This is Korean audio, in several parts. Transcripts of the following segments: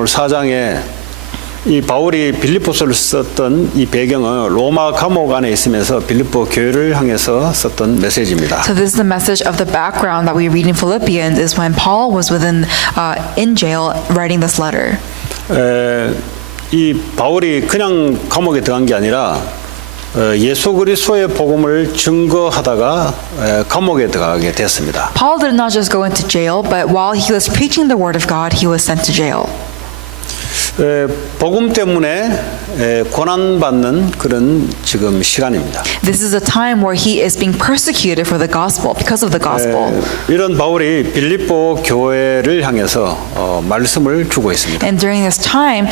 오늘 4장에 이 바울이 빌립보서를 썼던 이 배경은 로마 감옥 안에 있으면서 빌립보 교회를 향해서 썼던 메시지입니다. So this is the message of the background that we read in Philippians is when Paul was in jail writing this letter. 이 바울이 그냥 감옥에 들어간 게 아니라 예수 그리스도의 복음을 증거하다가 감옥에 들어가게 됐습니다. Paul did not just go into jail, but while he was preaching the word of God, he was sent to jail. 복음 때문에 고난받는 그런 지금 시간입니다. This is a time where he is being persecuted for the gospel, because of the gospel. 이런 바울이 빌립보 교회를 향해서 말씀을 주고 있습니다. And during this time,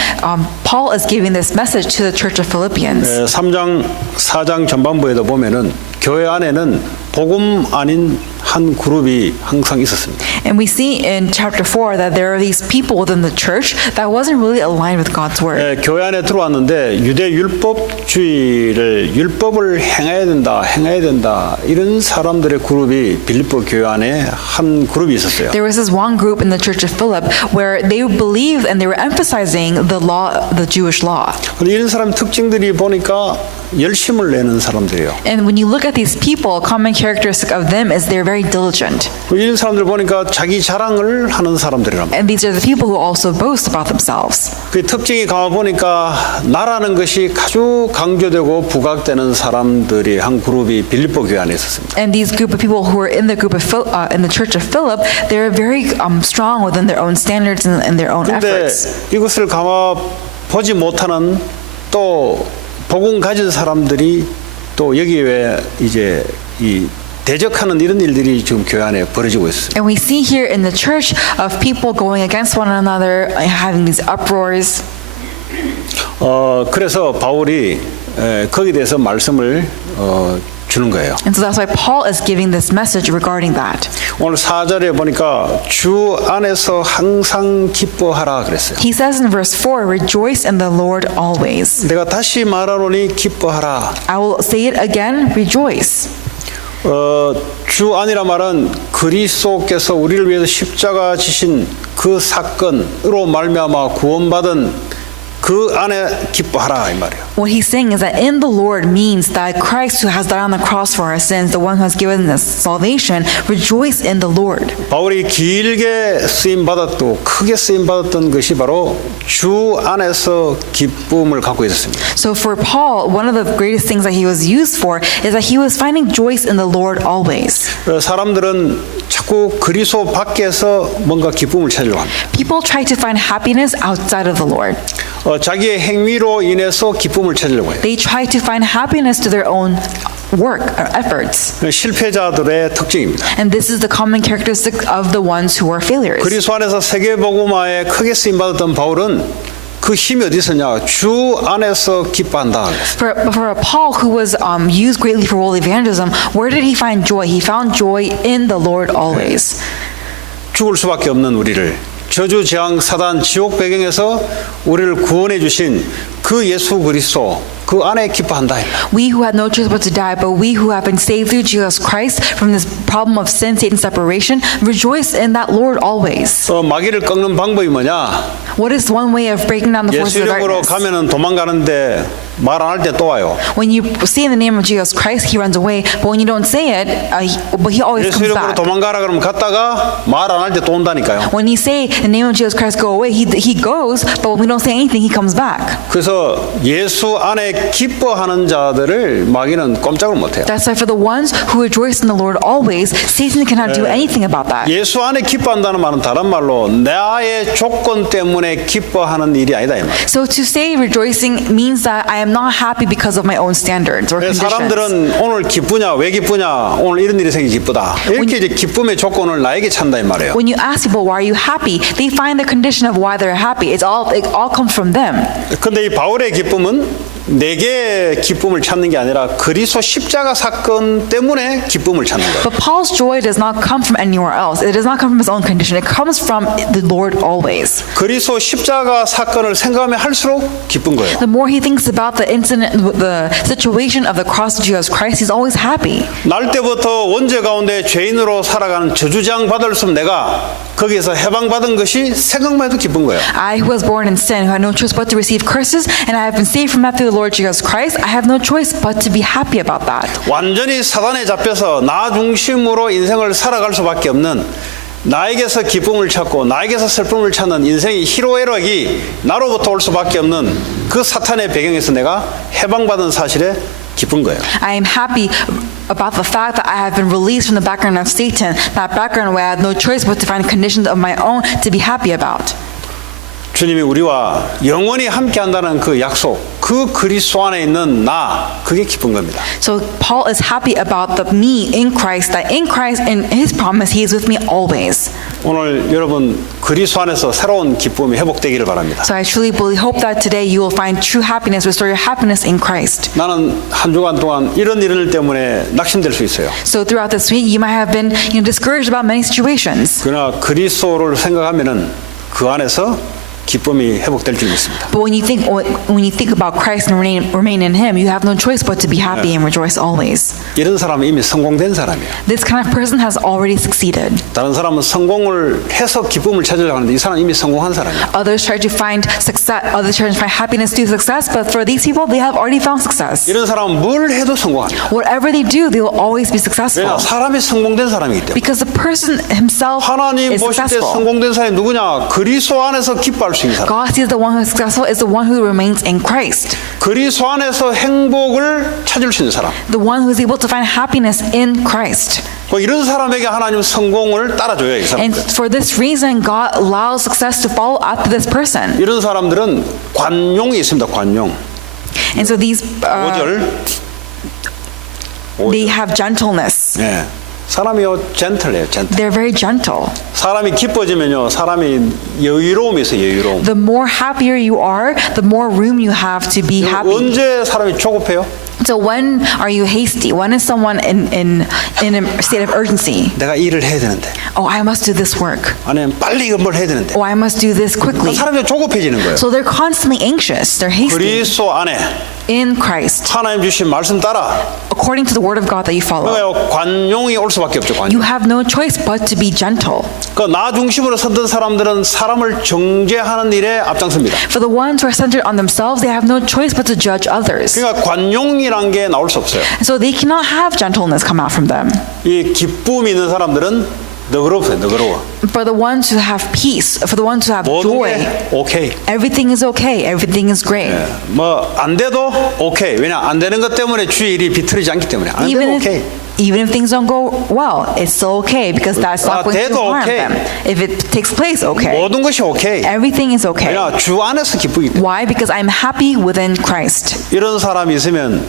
Paul is giving this message to the church of Philippians. 3장, 4장 전반부에도 보면은 교회 안에는 복음 아닌 한 그룹이 항상 있었습니다. And we see in chapter 4 that there are these people within the church that wasn't really aligned with God's word. 교회 안에 들어왔는데 유대 율법주의를 율법을 행해야 된다 이런 사람들의 그룹이 빌립보 교회 안에 한 그룹이 있었어요. There was this one group in the church of Philip where they believed and they were emphasizing the law, the Jewish law. 이런 사람 특징들이 보니까 열심을 내는 사람들이에요. And when you look at these people, common characteristic of them is they're very diligent. 이런 사람들 보니까 자기 자랑을 하는 사람들이랍니다. And these are the people who also boast about themselves. 그 특징이 가만 보니까 나라는 것이 아주 강조되고 부각되는 사람들이 한 그룹이 빌립보 교회 안에 있었습니다. And these group of people who were in the group of in the church of Philip, they're very strong within their own standards and their own 근데 efforts. 이것을 가만 보지 못하는 또 복음 가진 사람들이 또 여기 왜 이제 이 대적하는 이런 일들이 지금 교회 안에 벌어지고 있어요. And we see here in the church of people going against one another, having these uproars. 그래서 바울이 거기에 대해서 말씀을 주는 거예요. And so that's why Paul is giving this message regarding that. 오늘 4절에 보니까 주 안에서 항상 기뻐하라 그랬어요. He says in verse 4, rejoice in the Lord always. 내가 다시 말하노니 기뻐하라. I will say it again, rejoice. 주 안이라 말은 그리스도께서 우리를 위해서 십자가 지신 그 사건으로 말미암아 구원받은 그 안에 기뻐하라 이 말이에요. What he's saying is that in the Lord means that Christ who has died on the cross for our sins, the one who has given us salvation, rejoice in the Lord. 바울이 길게 쓰임 받았고 크게 쓰임 받았던 것이 바로 주 안에서 기쁨을 갖고 있었습니다. So for Paul, one of the greatest things that he was used for is that he was finding joy in the Lord always. 사람들은 자꾸 그리스도 밖에서 뭔가 기쁨을 찾으려고 합니다. People try to find happiness outside of the Lord. 자기의 행위로 인해서 기쁨을 찾으려고 해요. They try to find happiness to their own work or efforts. 실패자들의 특징입니다. And this is the common characteristic of the ones who are failures. 그리스도 안에서 세계복음화에 크게 쓰임 받았던 바울은 그 힘이 어디 있었냐? 주 안에서 기뻐한다. For Paul, who was used greatly for world evangelism, where did he find joy? He found joy in the Lord always. 죽을 수밖에 없는 우리를 저주 재앙 사단 지옥 배경에서 우리를 구원해 주신 그 예수 그리스도 그 안에 기뻐한다. We who had no choice but to die, but we who have been saved through Jesus Christ from this problem of sin, Satan separation, rejoice in that Lord always. 마귀를 꺾는 방법이 뭐냐? What is one way of breaking down the 예수 forces of 이름으로 darkness? 가면은 도망가는데 말 안 할 때 또 와요. When you say in the name of Jesus Christ, he runs away. But when you don't say it, but he always 예수 comes 이름으로 back. 도망가라 그러면 갔다가 말 안 할 때 또 온다니까요. When you say in the name of Jesus Christ, go away, he goes. But when we don't say anything, he comes back. 그래서 예수 안에 기뻐하는 자들을 마귀는 꼼짝을 못해요. That's why for the ones who rejoice in the Lord always, Satan cannot do anything about that. 예수 안에 기뻐한다는 말은 다른 말로 나의 조건 때문에 기뻐하는 일이 아니다 이 말이에요. So to say rejoicing means that I am not happy because of my own standards or conditions. 사람들은 오늘 기쁘냐 왜 기쁘냐 오늘 이런 일이 생기 기쁘다 이렇게 이제 기쁨의 조건을 나에게 찬다 이 말이에요. When you ask people why are you happy, they find the condition of why they're happy. It all comes from them. 근데 이 바울의 기쁨은 내게 기쁨을 찾는 게 아니라 그리스도 십자가 사건 때문에 기쁨을 찾는 거예요. But Paul's joy does not come from anywhere else. It does not come from his own condition. It comes from the Lord always. 그리스도 십자가 사건을 생각하면 할수록 기쁜 거예요. The more he thinks about the incident, the situation of the cross of Jesus Christ, he's always happy. 날 때부터 원죄 가운데 죄인으로 살아가는 저주장 받을 수 없는 내가 거기에서 해방받은 것이 생각만 해도 기쁜 거예요. I, who was born in sin, who had no choice but to receive curses, and I have been saved from that through the Lord Jesus Christ, I have no choice but to be happy about that. 완전히 사단에 잡혀서 나 중심으로 인생을 살아갈 수밖에 없는 나에게서 기쁨을 찾고 나에게서 슬픔을 찾는 인생의 희로애락이 나로부터 올 수밖에 없는 그 사탄의 배경에서 내가 해방받은 사실에 기쁜 거예요. I am happy about the fact that I have been released from the background of Satan, that background where I had no choice but to find conditions of my own to be happy about. 주님이 우리와 영원히 함께한다는 그 약속, 그 그리스도 안에 있는 나, 그게 기쁜 겁니다. So Paul is happy about the me in Christ, that in Christ, in his promise, he is with me always. 오늘 여러분 그리스도 안에서 새로운 기쁨이 회복되기를 바랍니다. So I truly hope that today you will find true happiness, restore your happiness in Christ. 나는 한 주간 동안 이런 일 때문에 낙심될 수 있어요. So throughout this week, you might have been discouraged about many situations. 그러나 그리스도를 생각하면은 그 안에서 기쁨이 회복될 줄 믿습니다. But when you think about Christ and remain in Him, you have no choice but to be happy and rejoice always. 이런 사람은 이미 성공된 사람이에요. This kind of person has already succeeded. 다른 사람은 성공을 해서 기쁨을 찾으려고 하는데 이 사람은 이미 성공한 사람이에요. Others try to find success. Others try to find happiness through success. But for these people, they have already found success. 이런 사람은 뭘 해도 성공합니다. Whatever they do, they will always be successful. 왜냐? 사람이 성공된 사람이기 때문에. Because the person himself 하나님 is 보실 때 successful. 성공된 사람이 누구냐? 그리스도 안에서 기뻐할 수 있는 사람. God sees the one who is successful is the one who remains in Christ. 그리스도 안에서 행복을 찾을 수 있는 사람. The one who is able to find happiness in Christ. 이런 사람에게 하나님 성공을 따라줘요, 이 And 사람들. for this reason, God allows success to follow after this person. 이런 사람들은 관용이 있습니다. 관용. And so these, 5절. they have gentleness. 예. 사람이요 젠틀해요. 젠틀. They're very gentle. 사람이 기뻐지면요, 사람이 여유로움이 있어요. 여유로움. The more happier you are, the more room you have to be happy. 언제 사람이 조급해요? So when are you hasty? When is someone in a state of urgency? 내가 일을 해야 되는데. Oh, I must do this work. 아니면 빨리 이걸 뭘 해야 되는데. Oh, I must do this quickly. 사람이 조급해지는 거예요. So they're constantly anxious. They're hasty. 그리스도 안에 In Christ, 하나님 주신 말씀 따라 according to the word of God that you follow, 그러니까 관용이 올 수밖에 없죠. 관용. you have no choice but to be gentle. 나 중심으로 섰던 사람들은 사람을 정죄하는 일에 앞장섭니다. For the ones who are centered on themselves, they have no choice but to judge others. 그러니까 관용이란 게 나올 수 없어요. So they cannot have gentleness come out from them. 이 기쁨이 있는 사람들은 너그럽어요. 너그러워. For the ones who have peace, for the ones who have 모든 joy, 게 오케이. everything is okay. Everything is great. 뭐 안 돼도 오케이. 왜냐 안 되는 것 때문에 주의 일이 비틀리지 않기 때문에 안 돼도 오케이. Even if things don't go well, it's still okay because that's not going to 돼도 harm okay. them. If it takes place, okay. 모든 것이 오케이. Everything is okay. 왜냐 주 안에서 기쁘기 때문에. Why? Because I'm happy within Christ. 이런 사람이 있으면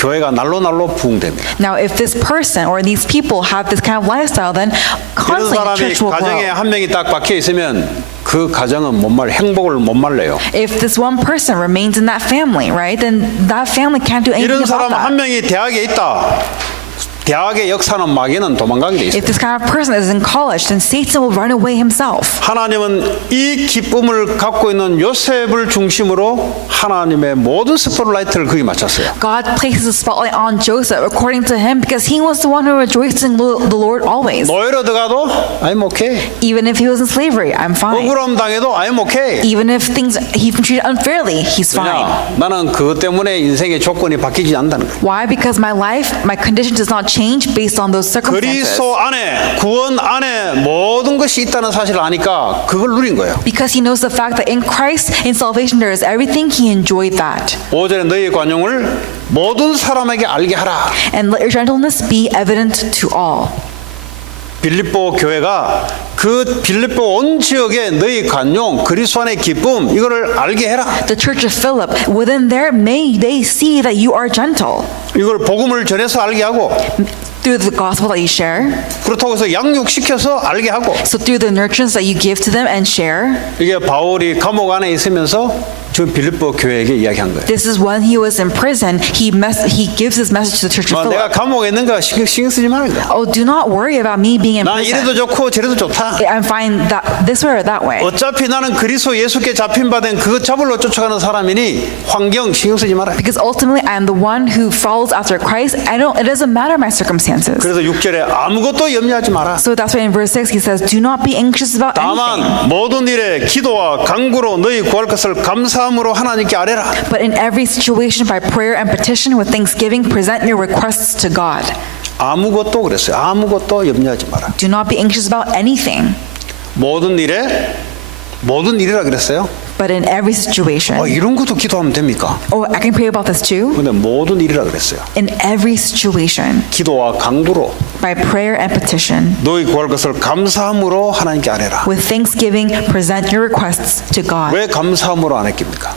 교회가 날로 부흥됩니다. Now, if this person or these people have this kind of lifestyle, then 이런 constantly the 사람이 church will 가정에 grow. 한 명이 딱 박혀 있으면 그 가정은 행복을 못 말래요. If this one person remains in that family, right, then that family can't do anything 이런 about 사람 한 that. 명이 대학에 있다. 대학의 역사는 마귀는 도망가게 돼 있어요. If this kind of person is in college, then Satan will run away himself. 하나님은 이 기쁨을 갖고 있는 요셉을 중심으로 하나님의 모든 스포트라이트를 거기 맞췄어요. God places a spotlight on Joseph according to him because he was the one who rejoiced in the Lord always. 노예로 들어가도 I'm okay. Even if he was in slavery, I'm fine. 억울함 당해도 I'm okay. Even if he's been treated unfairly, he's fine. 왜냐? 나는 그것 때문에 인생의 조건이 바뀌지 않는다는 거예요. Why? Because my life, my condition does not change based on those circumstances. 그리스도 안에 구원 안에 모든 것이 있다는 사실을 아니까 그걸 누린 거예요. Because he knows the fact that in Christ, in salvation, there is everything. He enjoyed that. 5절에 너희 관용을 모든 사람에게 알게 하라. And let your gentleness be evident to all. 빌립보 교회가 그 빌립보 온 지역에 너희 관용 그리스도 안의 기쁨 이거를 알게 해라. The church of Philip, within there, may they see that you are gentle. 이걸 복음을 전해서 알게 하고 Through the gospel that you share, 그렇다고 해서 양육시켜서 알게 하고 so through the nurturance that you give to them and share, 이게 바울이 감옥 안에 있으면서 그 빌립보 교회에게 이야기한 거예요. This is when he was in prison. He gives his message to the church of 내가 Philip. 감옥에 있는가 신경 쓰지 말라. Oh, do not worry about me being in 난 이래도 prison. 좋고 저래도 좋다. I'm fine that this way or that way. 어차피 나는 그리스도 예수께 잡힌 바된 그 잡으러 쫓아가는 사람이니 환경 신경 쓰지 마라. Because ultimately, I am the one who follows after Christ. It doesn't matter my circumstances. 그래서 6절에 아무것도 염려하지 마라. So that's why in verse 6 he says, do not be anxious about anything. 다만 모든 일에 기도와 간구로 너희 구할 것을 감사함으로 하나님께 아뢰라. But in every situation, by prayer and petition with thanksgiving, present your requests to God. 아무것도 그랬어요. 아무것도 염려하지 마라. Do not be anxious about anything, 모든 일이라 그랬어요. but in every situation. 이런 것도 기도하면 됩니까? Oh, I can pray about this too. 근데 모든 일이라 그랬어요. In every situation, 기도와 간구로 by prayer and petition, 너희 구할 것을 감사함으로 하나님께 아뢰라. with thanksgiving, present your requests to God. 왜 감사함으로 안 했습니까?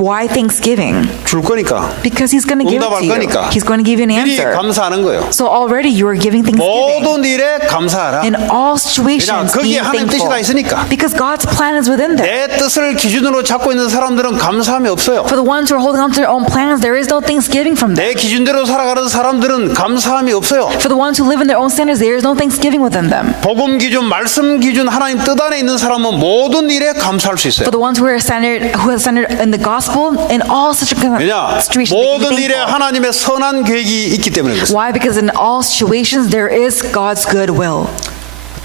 Why thanksgiving? 줄 거니까. Because He's going to give it 응답할 to you. 거니까. He's going to give you an 미리 answer. 감사하는 거예요. So already you are giving thanksgiving. 모든 일에 감사하라. In all situations, 거기에 being 하나님 뜻이 thankful. 다 있으니까. Because God's plan is within there. 내 뜻을 기준으로 잡고 있는 사람들은 감사함이 없어요. For the ones who are holding on to their own plans, there is no thanksgiving from them. 내 기준대로 살아가는 사람들은 감사함이 없어요. For the ones who live in their own standards, there is no thanksgiving within them. 복음 기준, 말씀 기준, 하나님 뜻 안에 있는 사람은 모든 일에 감사할 수 있어요. For the ones who are centered in the gospel, in all such 왜냐? situations, they can 모든 be 일에 thankful. 하나님의 선한 계획이 있기 때문에 그렇습니다. Why? Because in all situations, there is God's good will.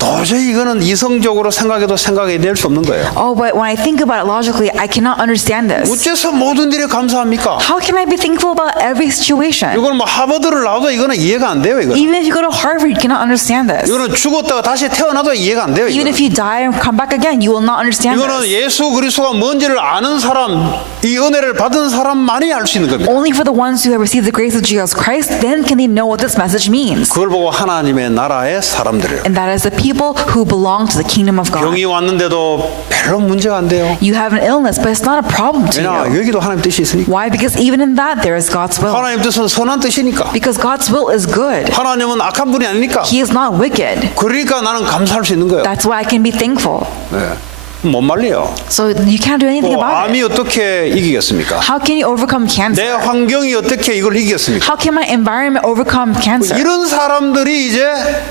도저히 이거는 이성적으로 생각해도 생각해낼 수 없는 거예요. Oh, but when I think about it logically, I cannot understand this. 어째서 모든 일에 감사합니까? How can I be thankful about every situation? 이거는 뭐 하버드를 나와도 이거는 이해가 안 돼요. 이거는. Even if you go to Harvard, you cannot understand this. 이거는 죽었다가 다시 태어나도 이해가 안 돼요. Even 이거는. if you die and come back again, you will not understand 이거는 this. 예수 그리스도가 뭔지를 아는 사람, 이 은혜를 받은 사람만이 알 수 있는 겁니다. Only for the ones who have received the grace of Jesus Christ, then can they know what this message means. 그걸 보고 하나님의 나라의 사람들이에요. And that is the people who belong to the kingdom of God. 병이 왔는데도 별로 문제가 안 돼요. You have an illness, but it's not a problem to 왜냐 you. 여기도 하나님 뜻이 있으니까. Why? Because even in that, there is God's will. 하나님 뜻은 선한 뜻이니까. Because God's will is good. 하나님은 악한 분이 아니니까. He is not wicked. 그러니까 나는 감사할 수 있는 거예요. That's why I can be thankful. 네. 못 말려요. So you can't do anything 뭐 about 암이 it. 어떻게 이기겠습니까? How can you overcome 내 cancer? 환경이 어떻게 이걸 이기겠습니까? How can my environment overcome cancer? 이런 사람들이 이제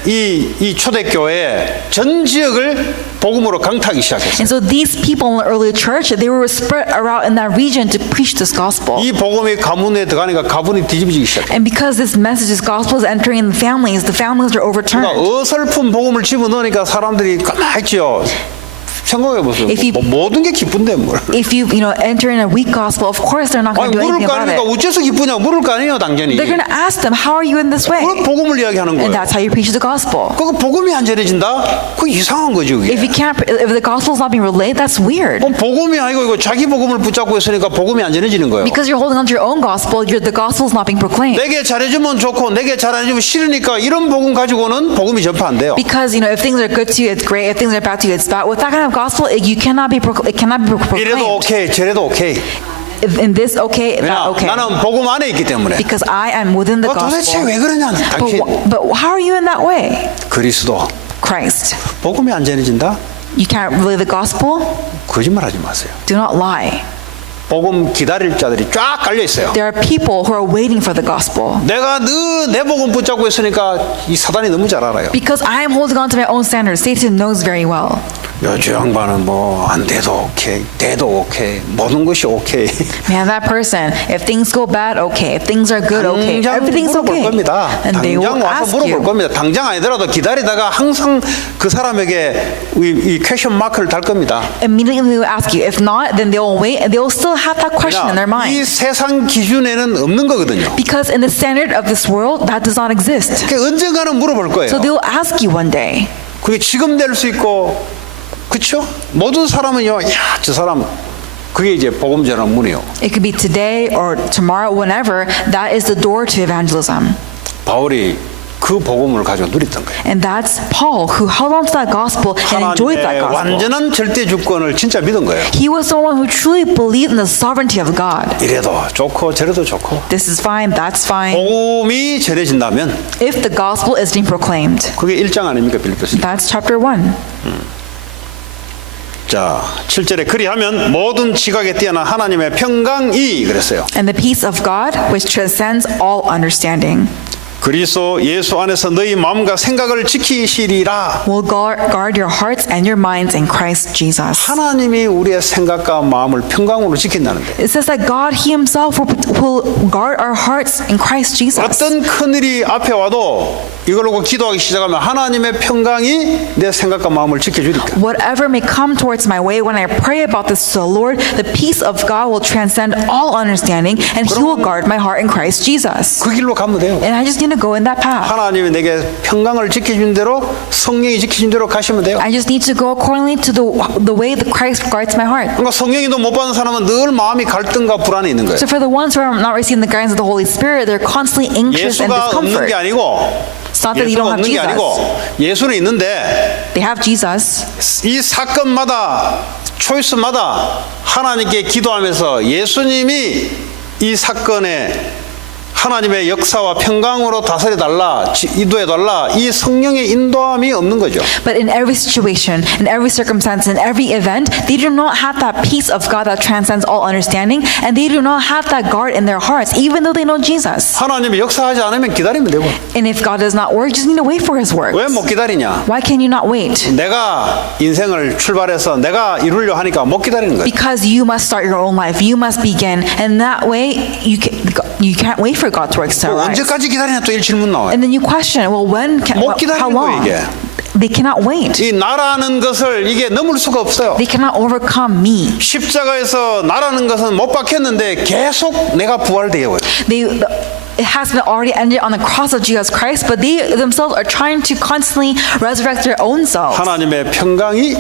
이 초대교회에 전 지역을 복음으로 강타하기 시작했어요. And so these people in the early church, they were spread around in that region to preach this gospel. 이 복음이 가문에 들어가니까 가문이 뒤집어지기 시작해요. And because this message, this gospel is entering in the families are overturned. 그러니까 어설픈 복음을 집어넣으니까 사람들이 가만히 있죠. 생각해 보세요. If you- 모든 게 기쁜데 뭘. If you enter in a weak gospel, of course they're not going 아니 to do 물을 anything about 까니까 it. 어째서 기쁘냐? 물을 까니요 당연히. They're going to ask them, how are you in this way? 그 복음을 이야기하는 And 거예요. that's how you preach the gospel. 그 복음이 안 전해진다? 그 이상한 거죠 If 그게. if the gospel is not being relayed, that's weird. 복음이 아니고 이거 자기 복음을 붙잡고 있으니까 복음이 안 전해지는 거예요. Because you're holding on to your own gospel, the gospel is not being proclaimed. 내게 잘해주면 좋고 내게 잘 안 해주면 싫으니까 이런 복음 가지고는 복음이 전파 안 돼요. Because if things are good to you, it's great. If things are bad to you, it's bad. With that kind of gospel, it cannot be proclaimed. 이래도 오케이, 저래도 오케이. In this, okay, that 왜냐? okay. 나는 복음 안에 있기 때문에. Because I am within the 도대체 gospel. 왜 그러냐? 당신 But how are you in that way? 그리스도 Christ. 복음이 안 전해진다? You can't relay the gospel? 거짓말하지 마세요. Do not lie. 복음 기다릴 자들이 쫙 깔려 있어요. There are people who are waiting for the gospel. 내가 늘 내 복음 붙잡고 있으니까 이 사단이 너무 잘 알아요. Because I am holding on to my own standards, Satan knows very well. 저 양반은 뭐 안 돼도 오케이, 돼도 오케이, 모든 것이 오케이. Man, that person, if things go bad, okay. If things are good, okay. 당장 Everything's 물어볼 okay. 겁니다. And they will 당장 와서 ask 물어볼 you. 겁니다. 당장 아니더라도 기다리다가 항상 그 사람에게 이 퀘션 마크를 달 겁니다. Immediately they will ask you. If not, then they will wait and they will still have that question in their 이 mind. 세상 기준에는 없는 거거든요. Because in the standard of this world, that does not exist. 그게 언젠가는 물어볼 거예요. So they will ask you one day. 그게 지금 될 수 있고, 그렇죠? 모든 사람은요, 야, 저 사람 그게 이제 복음 전하는 문이요. It could be today or tomorrow, whenever. That is the door to evangelism. 바울이 그 복음을 가지고 누렸던 거예요. And that's Paul, who held on to that gospel and enjoyed that 하나님의 gospel. 완전한 절대 주권을 진짜 믿은 거예요. He was someone who truly believed in the sovereignty of God. 이래도 좋고 저래도 좋고 This is fine, that's fine. 복음이 전해진다면 If the gospel is being proclaimed. 그게 1장 아닙니까 빌립보서. That's chapter 1. 자, 7절에 그리하면 모든 지각에 뛰어난 하나님의 평강이 그랬어요. And the peace of God, which transcends all understanding, 그리스도 예수 안에서 너희 마음과 생각을 지키시리라. will guard your hearts and your minds in Christ Jesus. 하나님이 우리의 생각과 마음을 평강으로 지킨다는데 It says that God He Himself will guard our hearts in Christ Jesus. 어떤 큰일이 앞에 와도 이걸 놓고 기도하기 시작하면 하나님의 평강이 내 생각과 마음을 지켜주니까. Whatever may come towards my way, when I pray about this to the Lord, the peace of God will transcend all understanding, and He will guard my heart in Christ Jesus. 그 길로 가면 돼요. And I just need to go in that path. 하나님이 내게 평강을 지켜준 대로 성령이 지켜준 대로 가시면 돼요. I just need to go accordingly to the way that Christ guards my heart. 그러니까 성령이도 못 받는 사람은 늘 마음이 갈등과 불안이 있는 거예요. So for the ones who are not receiving the guidance of the Holy Spirit, they're constantly anxious and 예수가 없는 discomfort. 게 아니고 It's not that they 예수가 don't have 없는 게 Jesus. 아니고 예수는 있는데 They have Jesus. 이 사건마다 초이스마다 하나님께 기도하면서 예수님이 이 사건에 하나님의 역사와 평강으로 다스려달라, 인도해달라, 이 성령의 인도함이 없는 거죠. But in every situation, in every circumstance, in every event, they do not have that peace of God that transcends all understanding, and they do not have that guard in their hearts, even though they know Jesus. 하나님이 역사하지 않으면 기다리면 되고. And if God does not work, you just need to wait for His work. 왜 못 기다리냐? Why can you not wait? 내가 인생을 출발해서 내가 이루려 하니까 못 기다리는 거예요. Because you must start your own life. You must begin, and that way you can't wait for God to work to arise. 언제까지 기다리냐 또 이 질문 나와요. And then you question, well, 못 how 기다리는 long? 거예요, 이게. They cannot wait. 이 나라는 것을 이게 넘을 수가 없어요. They cannot overcome me. 십자가에서 나라는 것은 못 박혔는데 계속 내가 부활되어. It has been already ended on the cross of Jesus Christ, but they themselves are trying to constantly resurrect their own selves. 하나님의 평강이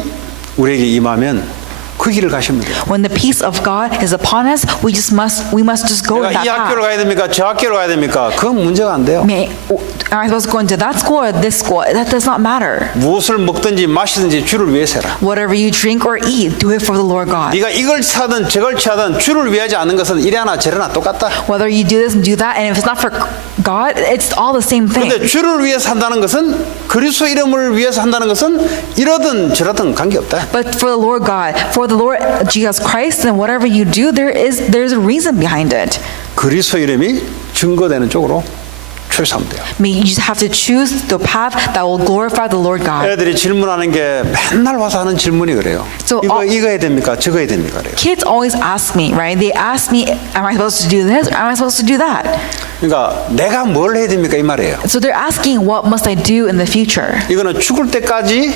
우리에게 임하면 그 길을 가시면 돼요. When the peace of God is upon us, we must just go in 내가 that 이 학교로 path. 가야 됩니까? 저 학교로 가야 됩니까? 그건 문제가 안 돼요. Am I supposed to go into that school or this school? That does not matter. 무엇을 먹든지 마시든지 주를 위해서 해라. Whatever you drink or eat, do it for the Lord God. 네가 이걸 차든 저걸 차든 주를 위하지 않는 것은 이래나 저래나 똑같다. Whether you do this and do that, and if it's not for God, it's all the same thing. 근데 주를 위해서 한다는 것은 그리스도 이름을 위해서 한다는 것은 이러든 저러든 관계없다. But for the Lord God, for the Lord Jesus Christ, and whatever you do, there's a reason behind it. 그리스도 이름이 증거되는 쪽으로 출사하면 돼요. You just have to choose the path that will glorify the Lord God. 애들이 질문하는 게 맨날 와서 하는 질문이 그래요. So, 이거 해야 됩니까? 저거 해야 됩니까? 그래요. Kids always ask me, right? They ask me, am I supposed to do this or am I supposed to do that? 그러니까 내가 뭘 해야 됩니까? 이 말이에요. So they're asking, what must I do in the future? 이거는 죽을 때까지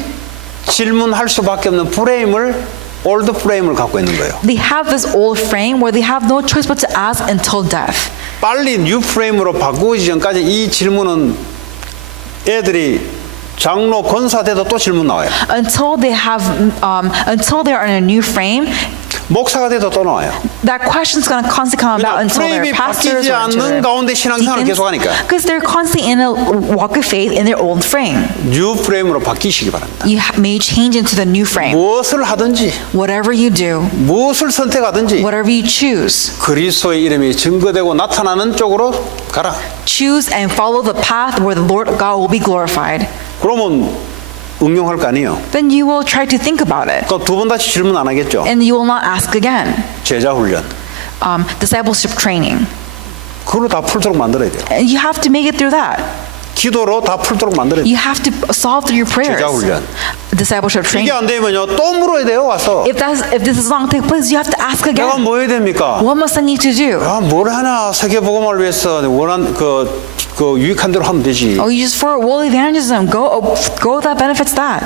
질문할 수밖에 없는 올드 프레임을 갖고 있는 거예요. They have this old frame where they have no choice but to ask until death. 빨리 뉴 프레임으로 바꾸기 전까지 이 질문은 애들이 장로 권사 돼도 또 질문 나와요. Until they are in a new frame, 목사가 돼도 또 나와요. that question's going to constantly come about 그러니까 until 프레임이 they're pastors 바뀌지 or until 않는 가운데 신앙생활을 계속하니까. because they're constantly in a walk of faith in their old frame. 뉴 프레임으로 바뀌시기 바랍니다. You may change into the new frame. 무엇을 하든지 Whatever you do, 무엇을 선택하든지 whatever you choose, 그리스도의 이름이 증거되고 나타나는 쪽으로 가라. choose and follow the path where the Lord God will be glorified. 그러면 응용할 거 아니에요. Then you will try to think about it. 그러니까 두 번 다시 질문 안 하겠죠. And you will not ask again. 제자 훈련. Discipleship training. 그걸로 다 풀도록 만들어야 돼요. And you have to make it through that. 기도로 다 풀도록 만들어야 돼요. You have to solve through your prayers. 제자 훈련. Discipleship 이게 training. 안 되면요 또 물어야 돼요 와서. If this is not take place, you have to ask 내가 again. 뭐 해야 됩니까? What must I need to do? 뭘 하나 세계복음을 위해서 원한 그 유익한 대로 하면 되지. Oh, you just for world evangelism, go that benefits that.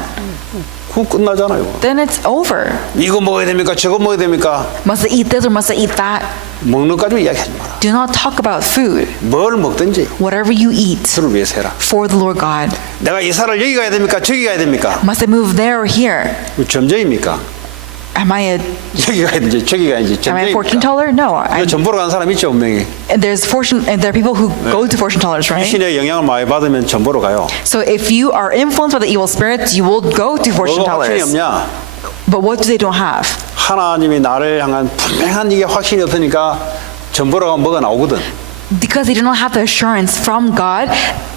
그건 끝나잖아요. Then it's over. 이거 먹어야 됩니까? 저거 먹어야 됩니까? Must I eat this or must I eat that? 먹는 거 가지고 이야기하지 마라. Do not talk about food. 뭘 먹든지 Whatever you eat, 주를 위해서 해라. for the Lord God. 내가 이사를 여기 가야 됩니까? 저기 가야 됩니까? Must I move there or here? 점쟁입니까? Am I a 여기 가야지 저기 가야지 fortune 점쟁입니까? teller? No. 이거 점 보러 가는 사람 있죠 분명히. There are people who go to fortune tellers, right? 귀신의 영향을 많이 받으면 점 보러 가요. So if you are influenced by the evil spirits, you will go to fortune 뭐가 확신이 tellers. 없냐? But what do they don't have? 하나님이 나를 향한 분명한 이게 확신이 없으니까 점 보러 가면 뭐가 나오거든. Because they do not have the assurance from God.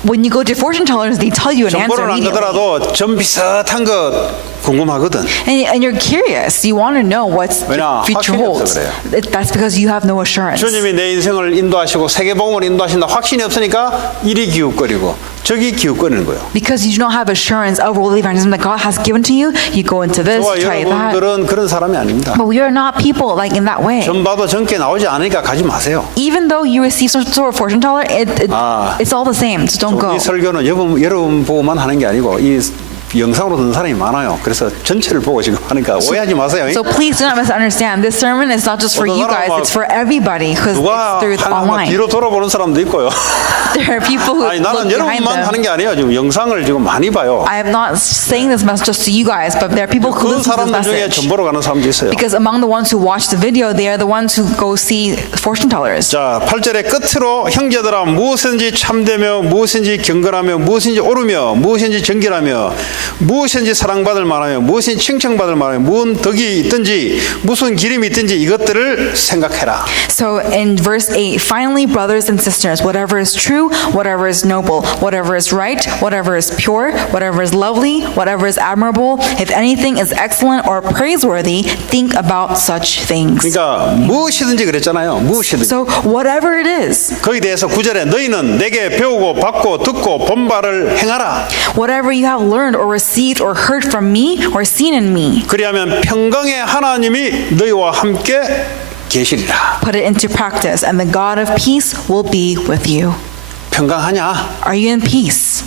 When you go to fortune tellers, they tell you an 점 answer 보러 안 immediately. 가더라도 점 비슷한 거 궁금하거든. And you're curious. You want to know what 왜냐, the future 확신이 없어 holds. 그래요. That's because you have no assurance. 주님이 내 인생을 인도하시고 세계복음을 인도하신다 확신이 없으니까 이리 기웃거리고 저기 기웃거리는 거예요. Because you do not have assurance of worldly evangelism that God has given to you, you go into this, 저와 try that. 여러분들은 그런 사람이 아닙니다. But we are not people like in that way. 전 봐도 젊게 나오지 않으니까 가지 마세요. Even though you receive some sort of fortune teller, it's all the same. So don't go. 이 설교는 여러분 보고만 하는 게 아니고 이 영상으로 듣는 사람이 많아요. 그래서 전체를 보고 지금 하니까 오해하지 마세요. So please do not misunderstand. This sermon is not just for you guys; it's for everybody because 누가 it's through 하나 online. 뒤로 돌아보는 사람도 있고요. There are people who 아니 look 나는 behind 여러분만 하는 them. 게 아니에요. 지금 영상을 지금 많이 봐요. I am not saying this message just to you guys, but there are people who 그 listen to this 사람들 중에 message. 전 보러 가는 사람도 있어요. Because among the ones who watch the video, they are the ones who go see fortune tellers. 자, 8절의 끝으로 형제들아 무엇인지 참되며 무엇인지 경건하며 무엇인지 옳으며 무엇인지 정결하며 무엇인지 사랑받을 만하며 무엇인지 칭찬받을 만하며 무슨 덕이 있든지 무슨 기름이 있든지 이것들을 생각해라. So in verse 8, finally, brothers and sisters, whatever is true, whatever is noble, whatever is right, whatever is pure, whatever is lovely, whatever is admirable, if anything is excellent or praiseworthy, think about such things. 그러니까 무엇이든지 그랬잖아요. 무엇이든지. So whatever it is, 거기에 대해서 9절에 너희는 내게 배우고 받고 듣고 본 바를 행하라. whatever you have learned or received or heard from me or seen in me, 그리하면 평강의 하나님이 너희와 함께 계시리라. put it into practice, and the God of peace will be with you. 평강하냐? Are you in peace?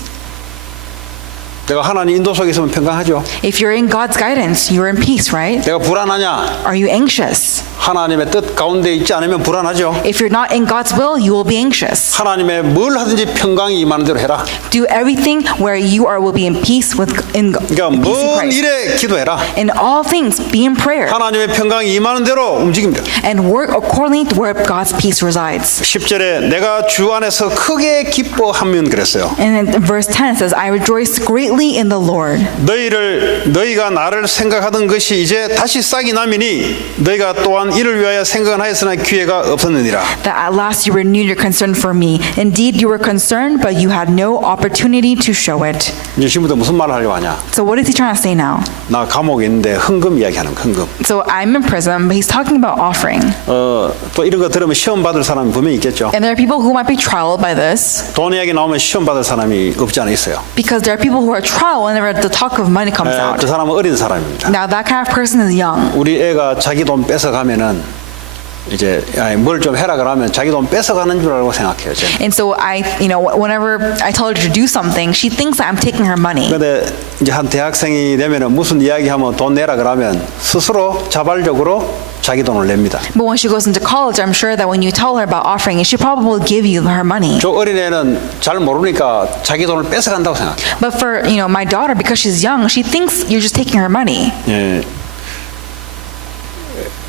내가 하나님 인도 속에 있으면 평강하죠. If you're in God's guidance, you're in peace, right? 내가 불안하냐? Are you anxious? 하나님의 뜻 가운데 있지 않으면 불안하죠. If you're not in God's will, you will be anxious. 하나님의 뭘 하든지 평강이 임하는 대로 해라. Do everything where you are will be in peace with in peace 그러니까 in 뭔 Christ. 일에 기도해라. In all things, be in prayer 하나님의 평강이 임하는 대로 움직입니다. and work accordingly to where God's peace resides. 10절에 내가 주 안에서 크게 기뻐하면 그랬어요. And in verse 10 it says, I rejoice greatly in the Lord. 너희가 나를 생각하던 것이 이제 다시 싹이 나미니 너희가 또한 이를 위하여 생각은 하였으나 기회가 없었느니라. That at last you renewed your concern for me. Indeed, you were concerned, but you had no opportunity to show it. 이제 지금부터 무슨 말을 하려고 하냐? So what is he trying to say now? 나 감옥에 있는데 헌금 이야기하는 거, 헌금. So I'm in prison, but he's talking about offering. 또 이런 거 들으면 시험 받을 사람이 분명히 있겠죠. And there are people who might be trialed by this 돈 이야기 나오면 시험 받을 사람이 없지 않아 있어요. because there are people who are trialed whenever the talk of money comes out. 그 사람은 어린 사람입니다. Now that kind of person is young. 우리 애가 자기 돈 뺏어가면은 이제 뭘 좀 해라 그러면 자기 돈 뺏어가는 줄 알고 생각해요. 저는. And so whenever I tell her to do something, she thinks that I'm taking her money. 근데 이제 한 대학생이 되면은 무슨 이야기하면 돈 내라 그러면 스스로 자발적으로 자기 돈을 냅니다. But when she goes into college, I'm sure that when you tell her about offering, she probably will give you her money. 저 어린애는 잘 모르니까 자기 돈을 뺏어간다고 생각해요. But for my daughter, because she's young, she thinks you're just taking her money. 예.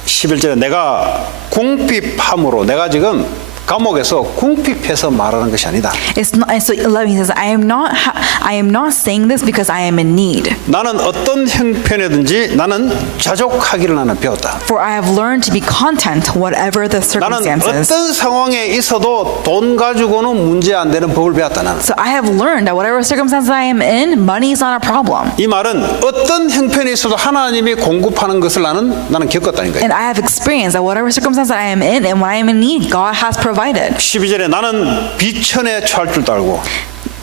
11절에 내가 궁핍함으로 내가 지금 감옥에서 궁핍해서 말하는 것이 아니다. It's not, and so 11 says, I am not saying this because I am in need. 나는 어떤 형편이든지 나는 자족하기를 나는 배웠다. For I have learned to be content whatever the 나는 circumstances. 어떤 상황에 있어도 돈 가지고는 문제 안 되는 법을 배웠다. 나는. So I have learned that whatever circumstances I am in, money is not a problem. 이 말은 어떤 형편에 있어도 하나님이 공급하는 것을 나는 겪었다는 거예요. And I have experienced that whatever circumstances I am in and when I am in need, God has provided. 12절에 나는 비천에 처할 줄도 알고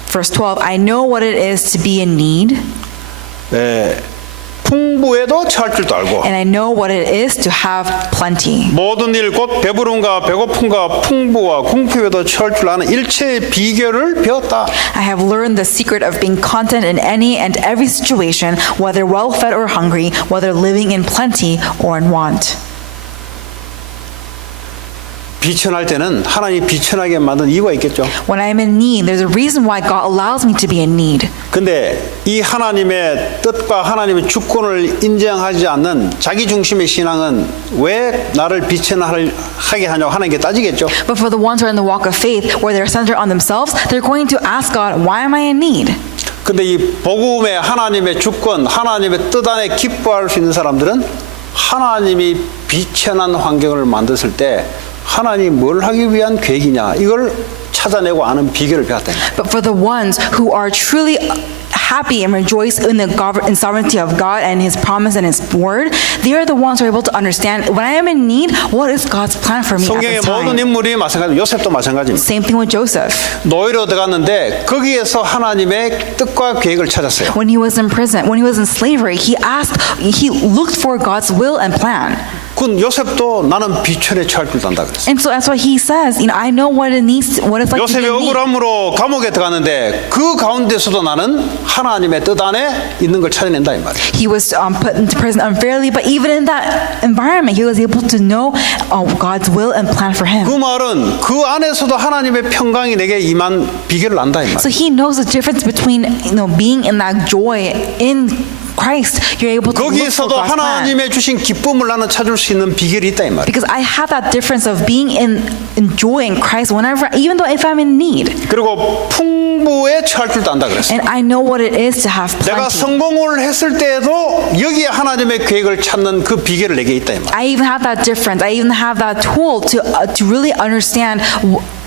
Verse 12, I know what it is to be in need, 풍부에도 처할 줄도 알고 and I know what it is to have plenty. 모든 일 곧 배부름과 배고픔과 풍부와 궁핍에도 처할 줄 아는 일체의 비결을 배웠다. I have learned the secret of being content in any and every situation, whether well-fed or hungry, whether living in plenty or in want. 비천할 때는 하나님이 비천하게 만든 이유가 있겠죠. When I am in need, there's a reason why God allows me to be in need. 근데 이 하나님의 뜻과 하나님의 주권을 인정하지 않는 자기 중심의 신앙은 왜 나를 비천하게 하냐고 하나님께 따지겠죠. But for the ones who are in the walk of faith, where they're centered on themselves, they're going to ask God, why am I in need? 근데 이 복음의 하나님의 주권, 하나님의 뜻 안에 기뻐할 수 있는 사람들은 하나님이 비천한 환경을 만들었을 때 하나님이 뭘 하기 위한 계획이냐 이걸 찾아내고 아는 비결을 배웠다. But for the ones who are truly happy and rejoice in the in sovereignty of God and His promise and His word, they are the ones who are able to understand when I am in need, what is God's plan for me at 성경의 this 모든 time. 인물이 마찬가지, 요셉도 마찬가지입니다. Same thing with Joseph. 노예로 들어갔는데 거기에서 하나님의 뜻과 계획을 찾았어요. When he was in prison, when he was in slavery, he looked for God's will and plan. 그 요셉도 나는 비천에 처할 줄도 안다 그랬어요. And so that's why he says, I know what it's like to 요셉이 be in need. 억울함으로 감옥에 들어갔는데 그 가운데서도 나는 하나님의 뜻 안에 있는 걸 찾아낸다 이 말이에요. He was put into prison unfairly, but even in that environment, he was able to know God's will and plan for him. 그 말은 그 안에서도 하나님의 평강이 내게 임한 비결을 안다 이 말이에요. So he knows the difference between being in that joy in Christ. You're able to look for 거기서도 God's plan. 하나님의 주신 기쁨을 나는 찾을 수 있는 비결이 있다 이 말이에요. Because I have that difference of being in enjoying Christ whenever, even though if I'm in need, 그리고 풍부에 처할 줄도 안다 그랬어요. and I know what it is to have 내가 plenty. 성공을 했을 때에도 여기에 하나님의 계획을 찾는 그 비결을 내게 있다 이 말이에요. I even have that difference. I even have that tool to really understand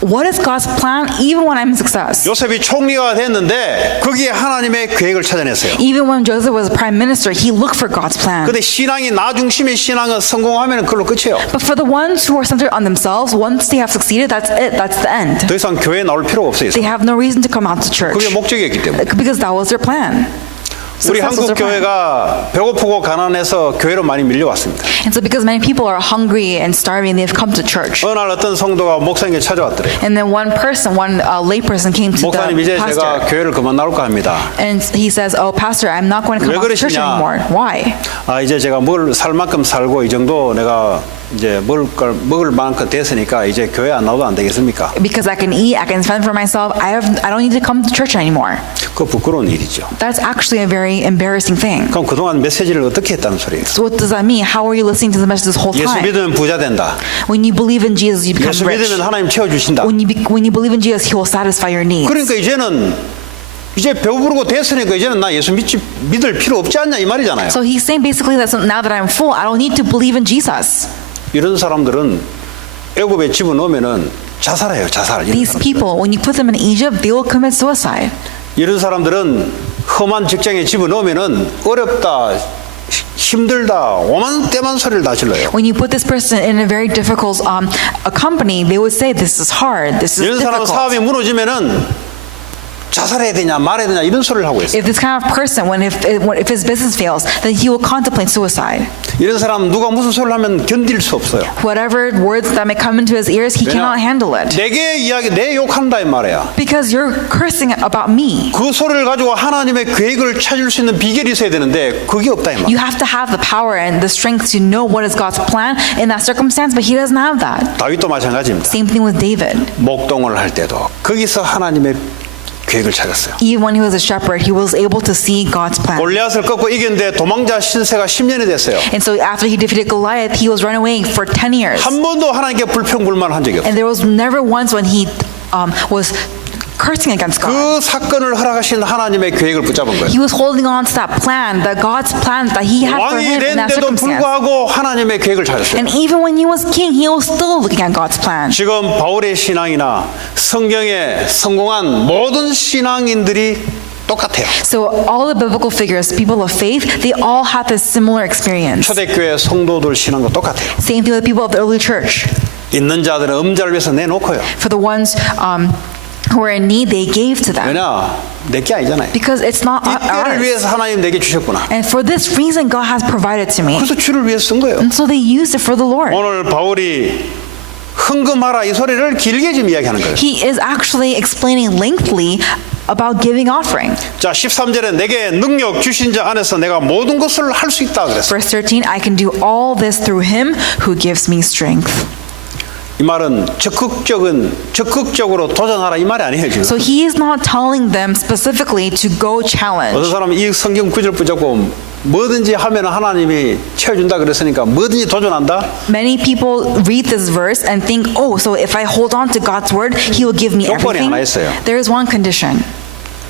what is God's plan, even when I'm in success. 요셉이 총리가 됐는데 거기에 하나님의 계획을 찾아냈어요. Even when Joseph was prime minister, he looked for God's plan. 근데 신앙이 나 중심의 신앙은 성공하면 그걸로 끝이에요. But for the ones who are centered on themselves, once they have succeeded, that's it. That's the end. 더 이상 교회에 나올 필요가 없어요. They have no reason to come out to church 그게 목적이었기 때문에. because that was their plan. 우리 Success was 한국 their plan. 교회가 배고프고 가난해서 교회로 많이 밀려왔습니다. And so because many people are hungry and starving, they've come to church. 어느 날 어떤 성도가 목사님께 찾아왔더래요. And then one lay person came to 목사님 the 이제 pastor. 제가 교회를 그만 나올까 합니다. And he says, "Oh, pastor, I'm not going to come 왜 out to church 그러시냐? anymore. Why?" 아 이제 제가 살 만큼 살고 이 정도 내가 이제 먹을 만큼 됐으니까 이제 교회 안 나와도 안 되겠습니까? Because I can eat, I can fend for myself. I don't need to come to church anymore. 그 부끄러운 일이죠. That's actually a very embarrassing thing. 그럼 그동안 메시지를 어떻게 했다는 소리예요? So what does that mean? How are you listening to the message this whole 예수 time? 믿으면 부자 된다. When you believe in Jesus, you become 예수 rich. 믿으면 하나님 채워주신다. When you believe in Jesus, He will satisfy your needs. 그러니까 이제 배부르고 됐으니까 이제는 나 예수 믿을 필요 없지 않냐 이 말이잖아요. So he's saying basically that now that I'm full, I don't need to believe in Jesus. 이런 사람들은 애굽에 집어넣으면은 자살해요. 자살. 이런 These 사람들. people, when you put them in Egypt, they will commit suicide. 이런 사람들은 험한 직장에 집어넣으면은 어렵다, 힘들다, 오만 때만 소리를 다 질러요. When you put this person in a very difficult a company, they would say, "This is hard. This is 이런 사람은 사업이 difficult." 무너지면은 자살해야 되냐 말해야 되냐 이런 소리를 하고 있어요. If this kind of person, if his business fails, then he will contemplate suicide. 이런 사람 누가 무슨 소리를 하면 견딜 수 없어요. Whatever words that may come into his ears, he cannot handle it. 내게 이야기, 내 욕한다 이 말이야. Because you're cursing about me. 그 소리를 가지고 하나님의 계획을 찾을 수 있는 비결이 있어야 되는데 그게 없다 이 말. You have to have the power and the strength to know what is God's plan in that circumstance, but he doesn't have that. 다윗도 마찬가지입니다. Same thing with David. 목동을 할 때도 거기서 하나님의 계획을 찾았어요. Even when he was a shepherd, he was able to see God's plan. 골리앗을 꺾고 이겼는데 도망자 신세가 10년이 됐어요. And so after he defeated Goliath, he was run away for 10 years. 한 번도 하나님께 불평불만한 적이 없어요. And there was never once when he was cursing against God. 그 사건을 허락하신 하나님의 계획을 붙잡은 거예요. He was holding on to that plan, that God's plan that he had for 왕이 him in that 됐는데도 circumstance. 불구하고 하나님의 계획을 찾았어요. And even when he was king, he was still looking at God's plan. 지금 바울의 신앙이나 성경에 성공한 모든 신앙인들이 똑같아요. So all the biblical figures, people of faith, they all had this similar experience. 초대교회 성도들 신앙도 똑같아요. Same thing with people of the early church. 있는 자들은 음자를 위해서 내놓고요. For the ones who were in need, they gave to them. 왜냐? 내게 아니잖아요. Because it's not 이 때를 ours. 위해서 하나님 내게 주셨구나. And for this reason, God has provided to me. 그래서 주를 위해서 쓴 거예요. And so they used it for the Lord. 오늘 바울이 헌금하라 이 소리를 길게 좀 이야기하는 거예요. He is actually explaining lengthily about giving offering. 자, 13절에 내게 능력 주신 자 안에서 내가 모든 것을 할 수 있다 그랬어요. Verse 13, I can do all this through him who gives me strength. 이 말은 적극적으로 도전하라 이 말이 아니에요 지금. So he is not telling them specifically to go challenge. 어떤 사람은 이 성경 구절 붙잡고 뭐든지 하면 하나님이 채워준다 그랬으니까 뭐든지 도전한다. Many people read this verse and think, oh, so if I hold on to God's word, he will give me 조건이 everything. 하나 있어요. There is one condition.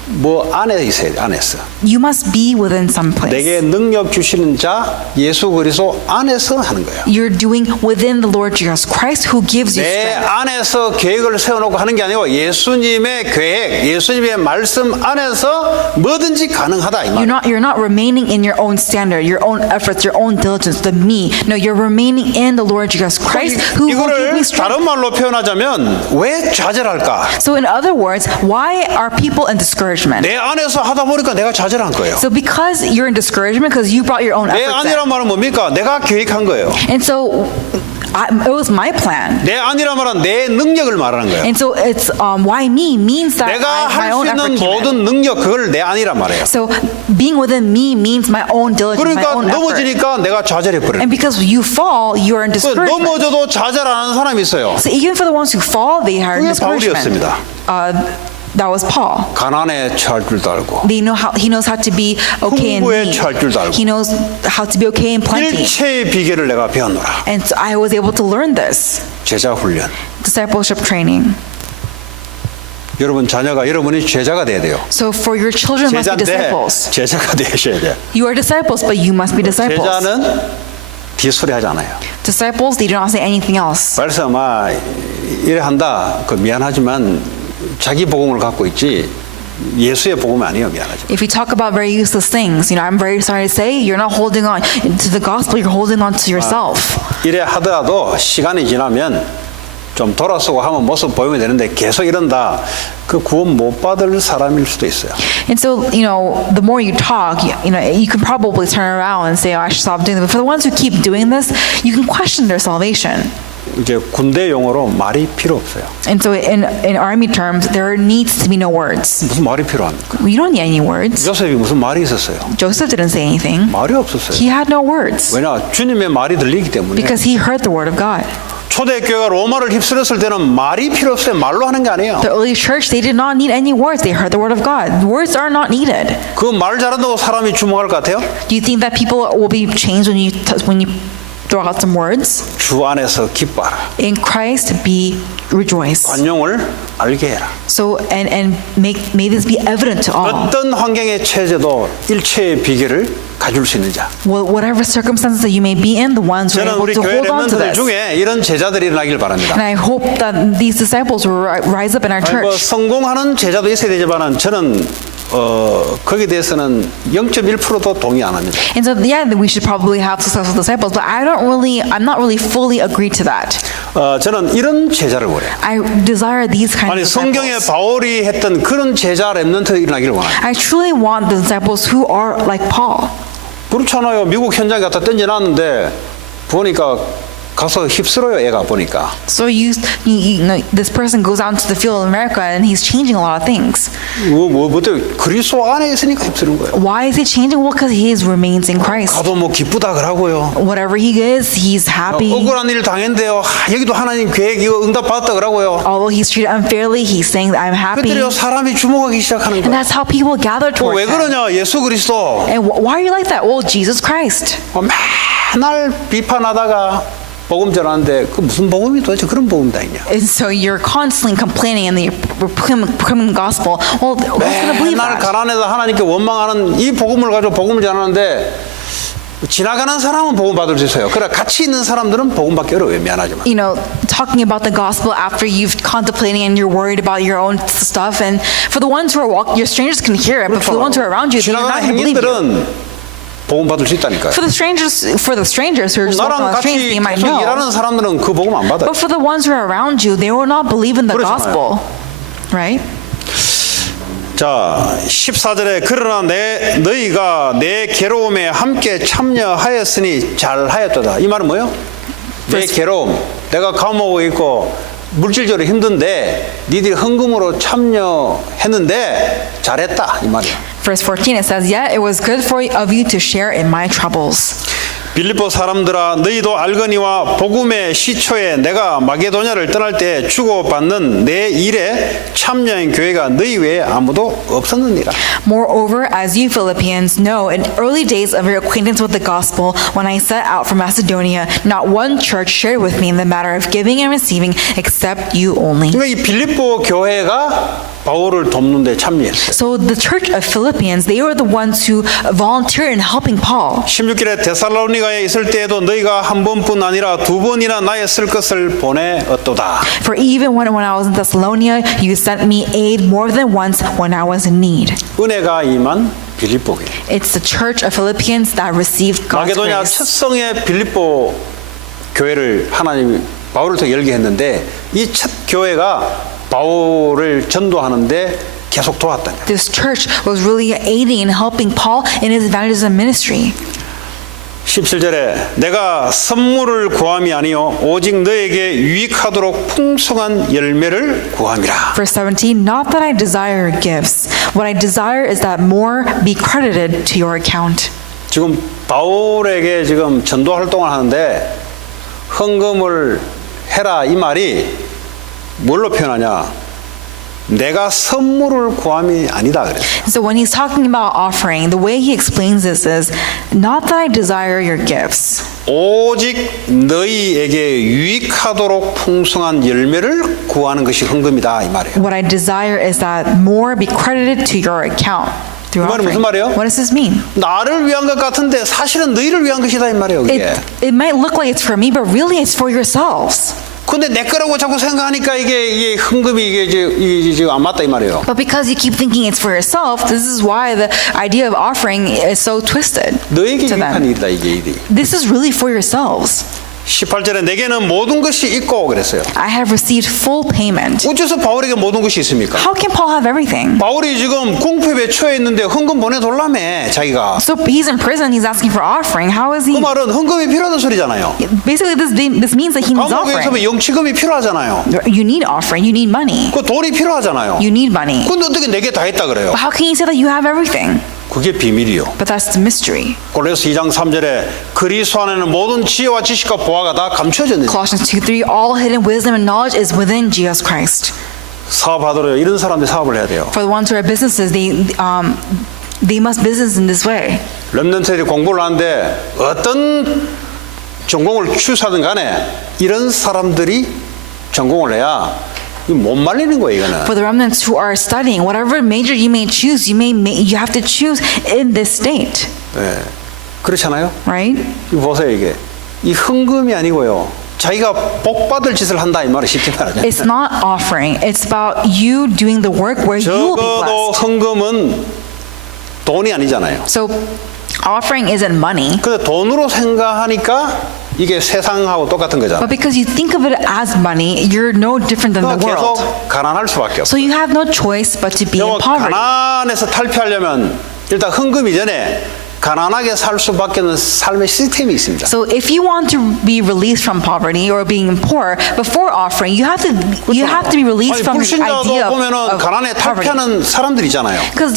뭐 안에 있어야 돼. 안에서. You must be within some place. 내게 능력 주시는 자 예수 그리스도 안에서 하는 거예요. You're doing within the Lord Jesus Christ who gives you 내 strength. 안에서 계획을 세워놓고 하는 게 아니고 예수님의 계획, 예수님의 말씀 안에서 뭐든지 가능하다 이 말. You're not remaining in your own standard, your own efforts, your own diligence, the me. No, you're remaining in the Lord Jesus Christ who will give 이거를 me strength. 다른 말로 표현하자면 왜 좌절할까? So in other words, why are people in discouragement? 내 안에서 하다 보니까 내가 좌절한 거예요. So because you're in discouragement, because you brought your own 내 efforts 안이란 in. 말은 뭡니까? 내가 계획한 거예요. And so it was my plan. 내 안이란 말은 내 능력을 말하는 거예요. And so it's why me means that 내가 my 할 수 own effort 있는 came in. 모든 능력 그걸 내 안이란 말이에요. So being within me means my own diligence, my 그러니까 own effort. 넘어지니까 내가 좌절해 버려. And because you fall, you are in discouragement. 넘어져도 좌절 안 하는 사람이 있어요. So even for the ones who fall, they are in 그게 discouragement. 바울이었습니다. That was Paul. 가난에 처할 줄도 알고 He knows how to be okay in 풍부에 need. 처할 줄도 알고 He knows how to be okay in plenty. 일체의 비결을 내가 배웠노라. And so I was able to learn this. 제자 훈련. Discipleship training. 여러분 자녀가 여러분이 제자가 돼야 돼요. So for your children must be 제자인데 disciples. 제자가 되셔야 돼요. You are disciples, but you must be disciples. 제자는 뒷소리 하지 않아요. Disciples, they do not say anything else. 그래서 막 이래 한다. 그 미안하지만 자기 복음을 갖고 있지 예수의 복음이 아니에요. 미안하지만. If you talk about very useless things, I'm very sorry to say, you're not holding on to the gospel, you're holding on to yourself. 이래 하더라도 시간이 지나면 좀 돌아서고 하면 모습 보이면 되는데 계속 이런다. 그 구원 못 받을 사람일 수도 있어요. And so, the more you talk, you can probably turn around and say, oh, I should stop doing this. But for the ones who keep doing this, you can question their salvation. 이제 군대 용어로 말이 필요 없어요. And so in army terms, there needs to be no words. 무슨 말이 필요합니까? We don't need any words. 요셉이 무슨 말이 있었어요? Joseph didn't say anything. 말이 없었어요. He had no words 왜냐? 주님의 말이 들리기 때문에. because he heard the word of God. 초대교회가 로마를 휩쓸었을 때는 말이 필요 없어요. 말로 하는 게 아니에요. The early church, they did not need any words. They heard the word of God. Words are not needed. 그 말 잘한다고 사람이 주목할 것 같아요? Do you think that people will be changed when you throw out some words? 주 안에서 기뻐하라. In Christ, be rejoice. 관용을 알게 해라. So and may this be evident to all. 어떤 환경에 처해져도 일체의 비결을 가질 수 있는 자. Whatever circumstances that you may be in, the ones who are 저는 able 우리 to 교회 hold on to 렘넌트들 this. 중에 이런 제자들이 일어나길 바랍니다. And I hope that these disciples will rise up in our 뭐 church. 성공하는 제자도 있어야 되지만 저는 거기에 대해서는 0.1%도 동의 안 합니다. And so, yeah, we should probably have successful disciples, but I'm not really fully agreed to that. 저는 이런 제자를 원해요. I desire these kinds 아니 of 성경에 disciples. 바울이 했던 그런 제자 렘넌트가 일어나기를 원해요. I truly want the disciples who are like Paul. 그렇잖아요. 미국 현장에 갖다 던져놨는데 보니까 가서 휩쓸어요. 애가 보니까. So this person goes out into the field of America and he's changing a lot of things. 그리스도 안에 있으니까 휩쓰는 거예요. Why is he changing? Well, because he remains in Christ. 가도 뭐 기쁘다 그러고요. Whatever he is, he's happy. 억울한 일 당했는데요. 여기도 하나님 계획 이거 응답 받았다 그러고요. Although he's treated unfairly, he's saying that I'm happy. 그들이요 사람이 주목하기 시작하는 And 거예요. that's how people gather towards 왜 him. 그러냐? 예수 그리스도 And why are you like that? Well, Jesus Christ. 맨날 비판하다가 복음 전하는데 그 무슨 복음이 도대체 그런 복음 다 있냐? And so you're constantly complaining and you're proclaiming the gospel. Well, who's going to believe 맨날 that? 가난해서 하나님께 원망하는 이 복음을 가지고 복음을 전하는데 지나가는 사람은 복음 받을 수 있어요. 그러나 같이 있는 사람들은 복음 받기 어려워요. 미안하지만. Talking about the gospel after you've contemplating and you're worried about your own stuff, and for the ones who are walking, your strangers can hear it, but for the ones who are around you, they're not 지나가는 going to believe you. 행인들은 복음 받을 수 있다니까요. For the strangers who are just walking 나랑 on the streets, 같이 they might 계속 know. 일하는 사람들은 그 복음 안 받아요. But for the ones who are around you, they will not believe in the 그렇잖아요. gospel, right? 자, 14절에 그러나 너희가 내 괴로움에 함께 참여하였으니 잘하였도다. 이 말은 뭐예요? 내 괴로움, 내가 감옥에 있고 물질적으로 힘든데 니들이 헌금으로 참여했는데 잘했다 이 말이에요. Verse 14 it says, "Yet it was good of you to share in my troubles." 빌립보 사람들아 너희도 알거니와 복음의 시초에 내가 마게도냐를 떠날 때 주고받는 내 일에 참여한 교회가 너희 외에 아무도 없었느니라. Moreover, as you Philippians know, in early days of your acquaintance with the gospel, when I set out from Macedonia, not one church shared with me in the matter of giving and receiving except you only. 그러니까 이 빌립보 교회가 바울을 돕는 데 참여했어요. So the church of Philippians, they were the ones who volunteered in helping Paul. 16절에 데살로니가에 있을 때에도 너희가 한 번뿐 아니라 두 번이나 나의 쓸 것을 보내었도다. For even when I was in Thessalonica, you sent me aid more than once when I was in need. 은혜가 임한 빌립보게. It's the church of Philippians that received God's 마게도냐 grace. 첫 성의 빌립보 교회를 하나님이 바울을 통해 열게 했는데 이 첫 교회가 바울을 전도하는데 계속 도왔다. This church was really aiding and helping Paul in his evangelism ministry. 17절에 내가 선물을 구함이 아니요 오직 너에게 유익하도록 풍성한 열매를 구함이라. Verse 17, not that I desire gifts. What I desire is that more be credited to your account. 지금 바울에게 지금 전도 활동을 하는데 헌금을 해라 이 말이 뭘로 표현하냐? 내가 선물을 구함이 아니다 그랬어요. So when he's talking about offering, the way he explains this is, not that I desire your gifts. 오직 너희에게 유익하도록 풍성한 열매를 구하는 것이 헌금이다 이 말이에요. What I desire is that more be credited to your account. through 그 말은 offering. 무슨 말이에요? What does this mean? 나를 위한 것 같은데 사실은 너희를 위한 것이다 이 말이에요. 그게. It might look like it's for me, but really it's for yourselves. 근데 내 거라고 자꾸 생각하니까 이게 헌금이 이게 지금 안 맞다 이 말이에요. But because you keep thinking it's for yourself, this is why the idea of offering is so twisted 너에게 to 유익한 them. 일이다 이게 일이. This is really for yourselves. 18절에 내게는 모든 것이 있고 그랬어요. I have received full payment. 어째서 바울에게 모든 것이 있습니까? How can Paul have everything? 바울이 지금 궁핍에 처해 있는데 헌금 보내달라며 자기가. So he's in prison, he's asking for offering. How is 그 he? 말은 헌금이 필요하다는 소리잖아요. Basically, this means that he needs 감옥에 있으면 offering. 영치금이 필요하잖아요. You need offering, you need money. 그 돈이 필요하잖아요. You need money. 근데 어떻게 내게 다 했다 그래요? But how can you say that you have everything? 그게 비밀이요. But that's the mystery. 골로새 2장 3절에 그리스도 안에는 모든 지혜와 지식과 보화가 다 감춰졌는데 Colossians 2:3, all hidden wisdom and knowledge is within Jesus Christ. 사업하도록 이런 사람들이 사업을 해야 돼요. For the ones who are businesses, they must business in this way. 렘넌트들이 공부를 하는데 어떤 전공을 취사든 간에 이런 사람들이 전공을 해야 못 말리는 거예요 이거는. For the remnants who are studying, whatever major you may choose, you have to choose in this state, 네. 그렇잖아요. right? 이거 보세요 이게 이 헌금이 아니고요. 자기가 복 받을 짓을 한다 이 말을 쉽게 말하죠. It's not offering. It's about you doing the work where you will be 적어도 blessed. 헌금은 돈이 아니잖아요. So offering isn't money, 근데 돈으로 생각하니까 이게 세상하고 똑같은 거잖아요. but because you think of it as money, you're no different than the world. 계속 가난할 수밖에 없어요. So you have no choice but to be in poverty. 가난에서 탈피하려면 일단 헌금 이전에 가난하게 살 수밖에 없는 삶의 시스템이 있습니다. So if you want to be released from poverty or being poor, before offering, you have to be released from the 불신자도 idea 보면은 of 가난에 poverty. 탈피하는 사람들 있잖아요. Because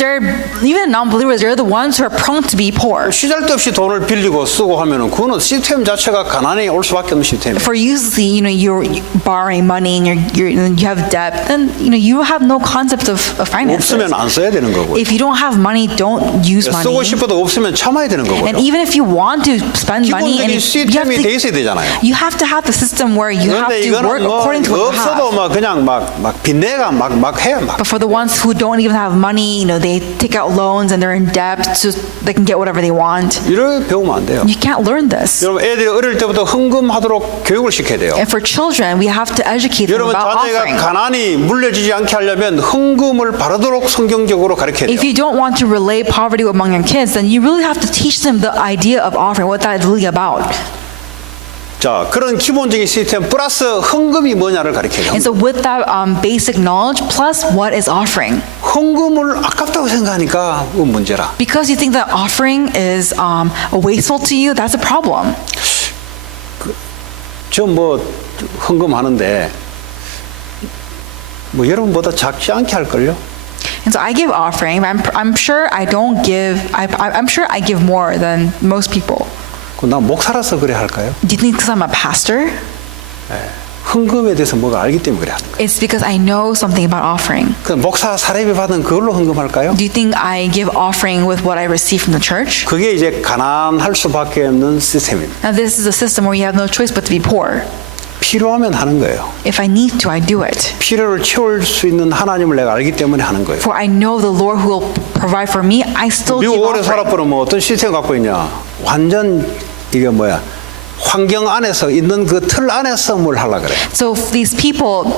even non-believers, they're the ones who are prone to be poor. 시잘데없이 돈을 빌리고 쓰고 하면은 그거는 시스템 자체가 가난에 올 수밖에 없는 시스템이에요. For usually, you're borrowing money and you have debt, then you have no concept of finances. 없으면 안 써야 되는 거고. If you don't have money, don't use 쓰고 money. 싶어도 없으면 참아야 되는 거고요. And even if you want to spend money, and 기본적인 시스템이 돼 있어야 되잖아요. you have to have the system where you have 그런데 to work 이거는 뭐 according to what you 없어도 have. 막 그냥 막 빚내가 막 해요 막. But for the ones who don't even have money, they take out loans and they're in debt so they can get whatever they want. 이렇게 배우면 안 돼요. You can't learn this. 여러분 애들이 어릴 때부터 헌금하도록 교육을 시켜야 돼요. And for children, we have to educate them 여러분 about 자녀가 offering. 가난이 물려지지 않게 하려면 헌금을 바르도록 성경적으로 가르쳐야 돼요. If you don't want to relay poverty among your kids, then you really have to teach them the idea of offering, what that is really about. 자, 그런 기본적인 시스템 플러스 헌금이 뭐냐를 가르쳐야 And 돼요. so with that basic knowledge, plus what is offering? 헌금을 아깝다고 생각하니까 그건 문제라. Because you think that offering is wasteful to you, that's a problem. 저 뭐 헌금하는데 뭐 여러분보다 작지 않게 할걸요? And so I give offering, but I'm sure I don't give. I'm sure I give more than most people. 나 목사라서 그래 할까요? Do you think because I'm a pastor? 헌금에 대해서 뭐가 알기 때문에 그래 하는 거예요. It's because I know something about offering. 그 목사 사례비 받은 그걸로 헌금할까요? Do you think I give offering with what I receive from the church? 그게 이제 가난할 수밖에 없는 시스템입니다. Now this is a system where you have no choice but to be poor. 필요하면 하는 거예요. If I need to, I do it. 필요를 채울 수 있는 하나님을 내가 알기 때문에 하는 거예요. For I know the Lord who will provide for me, I still give 미국 오래 offering. 살아보면 뭐 어떤 시스템 갖고 있냐? 완전 이게 뭐야? 환경 안에서 있는 그 틀 안에서 뭘 하려 그래. So these people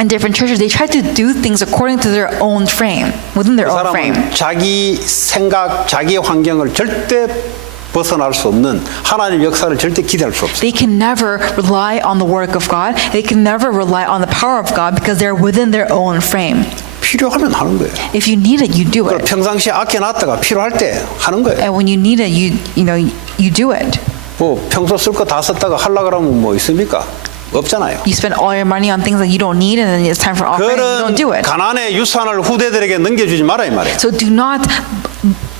in different churches, they try to do things according to their own frame, within their 그 own frame. 사람은 자기 생각, 자기 환경을 절대 벗어날 수 없는 하나님 역사를 절대 기대할 수 없어요. They can never rely on the work of God. They can never rely on the power of God because they're within their own frame. 필요하면 하는 거예요. If you need it, you do 그걸 it. 평상시에 아껴놨다가 필요할 때 하는 거예요. And when you need it, you do it. 뭐 평소 쓸 거 다 썼다가 하려 그러면 뭐 있습니까? 없잖아요. You spend all your money on things that you don't need, and then it's time for offering, and you 그런 don't do it. 가난의 유산을 후대들에게 넘겨주지 마라 이 말이에요. So do not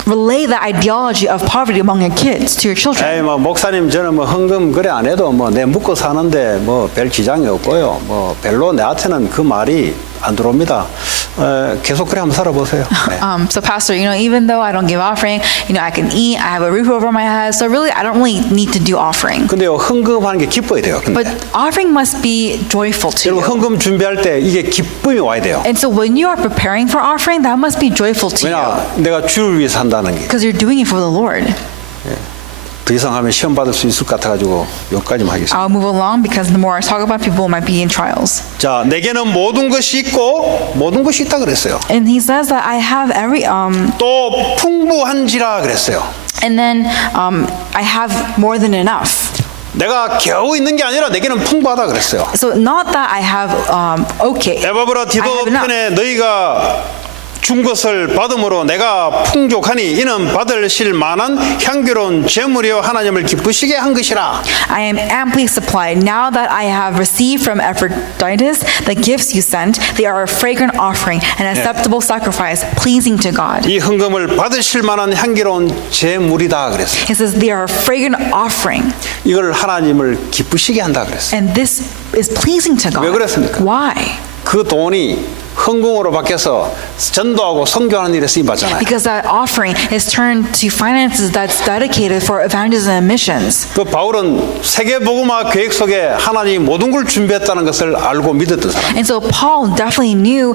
relay the ideology of poverty among your kids to your children. 에이 뭐 목사님 저는 뭐 헌금 그래 안 해도 뭐 내 묵고 사는데 뭐 별 지장이 없고요. 뭐 별로 내한테는 그 말이 안 들어옵니다. 계속 그래 한번 살아보세요. 네. So pastor, even though I don't give offering, I can eat, I have a roof over my head, so really I don't really need to do offering. 근데요 헌금하는 게 기뻐야 돼요. 근데 But offering must be joyful to 여러분 you. 헌금 준비할 때 이게 기쁨이 와야 돼요. And so when you are preparing for offering, that must be joyful to you 왜냐 내가 주를 위해서 한다는 게. because you're doing it for the Lord. 더 이상 하면 시험 받을 수 있을 것 같아가지고 여기까지만 하겠습니다. I'll move along because the more I talk about, people might be in trials. 자, 내게는 모든 것이 있고 모든 것이 있다 그랬어요. And he says that I have every 또 풍부한지라 그랬어요. and then I have more than enough. 내가 겨우 있는 게 아니라 내게는 풍부하다 그랬어요. So not that I have okay. 에바브라 I 디도 have enough. 편에 너희가 준 것을 받음으로 내가 풍족하니 이는 받으실 만한 향기로운 제물이요 하나님을 기쁘시게 한 것이라. I am amply supplied. Now that I have received from Epaphroditus the gifts you sent, they are a fragrant offering, an acceptable sacrifice, pleasing to God. 이 헌금을 받으실 만한 향기로운 제물이다 그랬어요. He says they are a fragrant offering, 이걸 하나님을 기쁘시게 한다 그랬어요. and this is pleasing to God. 왜 그랬습니까? Why? 그 돈이 헌금으로 바뀌어서 전도하고 선교하는 일에 쓰임 받잖아요. Because that offering is turned to finances that's dedicated for evangelism and missions. 그 바울은 세계 복음화 계획 속에 하나님이 모든 걸 준비했다는 것을 알고 믿었던 사람. And so Paul definitely knew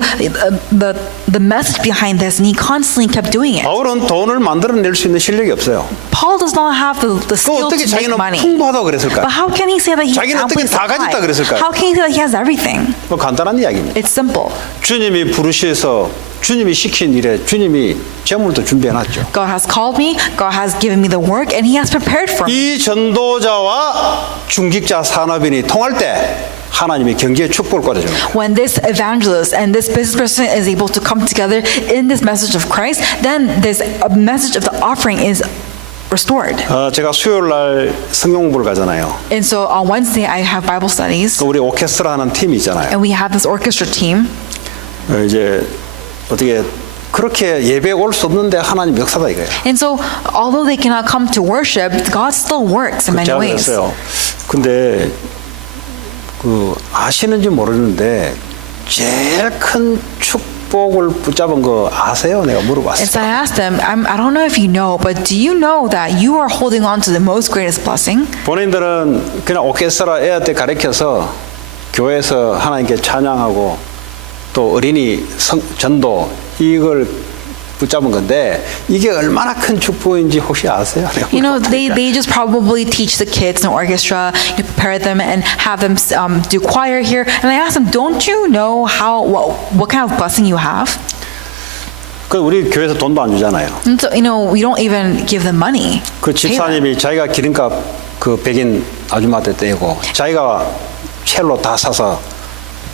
the message behind this, and he constantly kept doing it. 바울은 돈을 만들어낼 수 있는 실력이 없어요. Paul does not have the 그 skill 어떻게 to make 자기는 money. 풍부하다고 그랬을까요? But how can he say that he's 자기는 amply 어떻게 다 가졌다 supplied? 그랬을까요? How can he say that he has everything? 뭐 간단한 이야기입니다. It's simple. 주님이 부르셔서 주님이 시킨 일에 주님이 재물도 준비해놨죠. God has called me, God has given me the work, and he has prepared for me. 이 전도자와 중직자 산업인이 통할 때 하나님이 경제의 축복을 꽂아주는 거예요. When this evangelist and this business person is able to come together in this message of Christ, then this message of the offering is restored. 제가 수요일 날 성경 공부를 가잖아요. And so on Wednesday, I have Bible studies, 그 우리 오케스트라 하는 팀이 있잖아요. and we have this orchestra team. 이제 어떻게 그렇게 예배 올 수 없는데 하나님 역사다 이거예요. And so, although they cannot come to worship, God still works in many 제가 ways. 그랬어요. 근데 그 아시는지 모르는데 제일 큰 축복을 붙잡은 거 아세요? 내가 And 물어봤어요. so I asked them, I don't know if you know, but do you know that you are holding on to the most greatest blessing? 본인들은 그냥 오케스트라 애한테 가르쳐서 교회에서 하나님께 찬양하고 또 어린이 전도 이걸 붙잡은 건데 이게 얼마나 큰 축복인지 혹시 아세요? They just probably teach the kids in orchestra, prepare them and have them do choir here. And I asked them, don't you know what kind of blessing you have? 그 우리 교회에서 돈도 안 주잖아요. And so, we don't even give them money. 그 집사님이 자기가 기름값 그 백인 아줌마한테 떼고 자기가 첼로 다 사서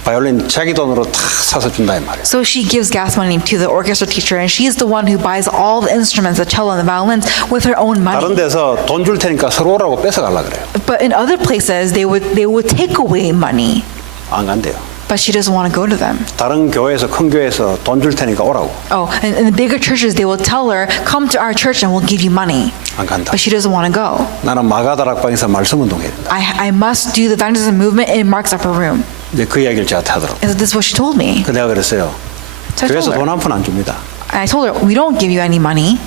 바이올린 자기 돈으로 다 사서 준다 이 말이에요. So she gives gas money to the orchestra teacher, and she's the one who buys all the instruments, the cello and the violins, with her own 다른 money. 데서 돈 줄 테니까 서로 오라고 뺏어 가려 그래요. But in other places, they would take away money, 안 간대요. but she doesn't want to go to them. 다른 교회에서 큰 교회에서 돈 줄 테니까 오라고. Oh, and in the bigger churches, they will tell her, come to our church and we'll give you money. 안 간다. But she doesn't want to go. 나는 마가다락방에서 말씀 운동해야 된다. I must do the evangelism movement in Mark's upper room. 이제 그 이야기를 저한테 하더라고. And so this is what she told me. 그 내가 그랬어요. So I 교회에서 told her. 돈 한 푼 안 줍니다. And I told her, we don't give you any money.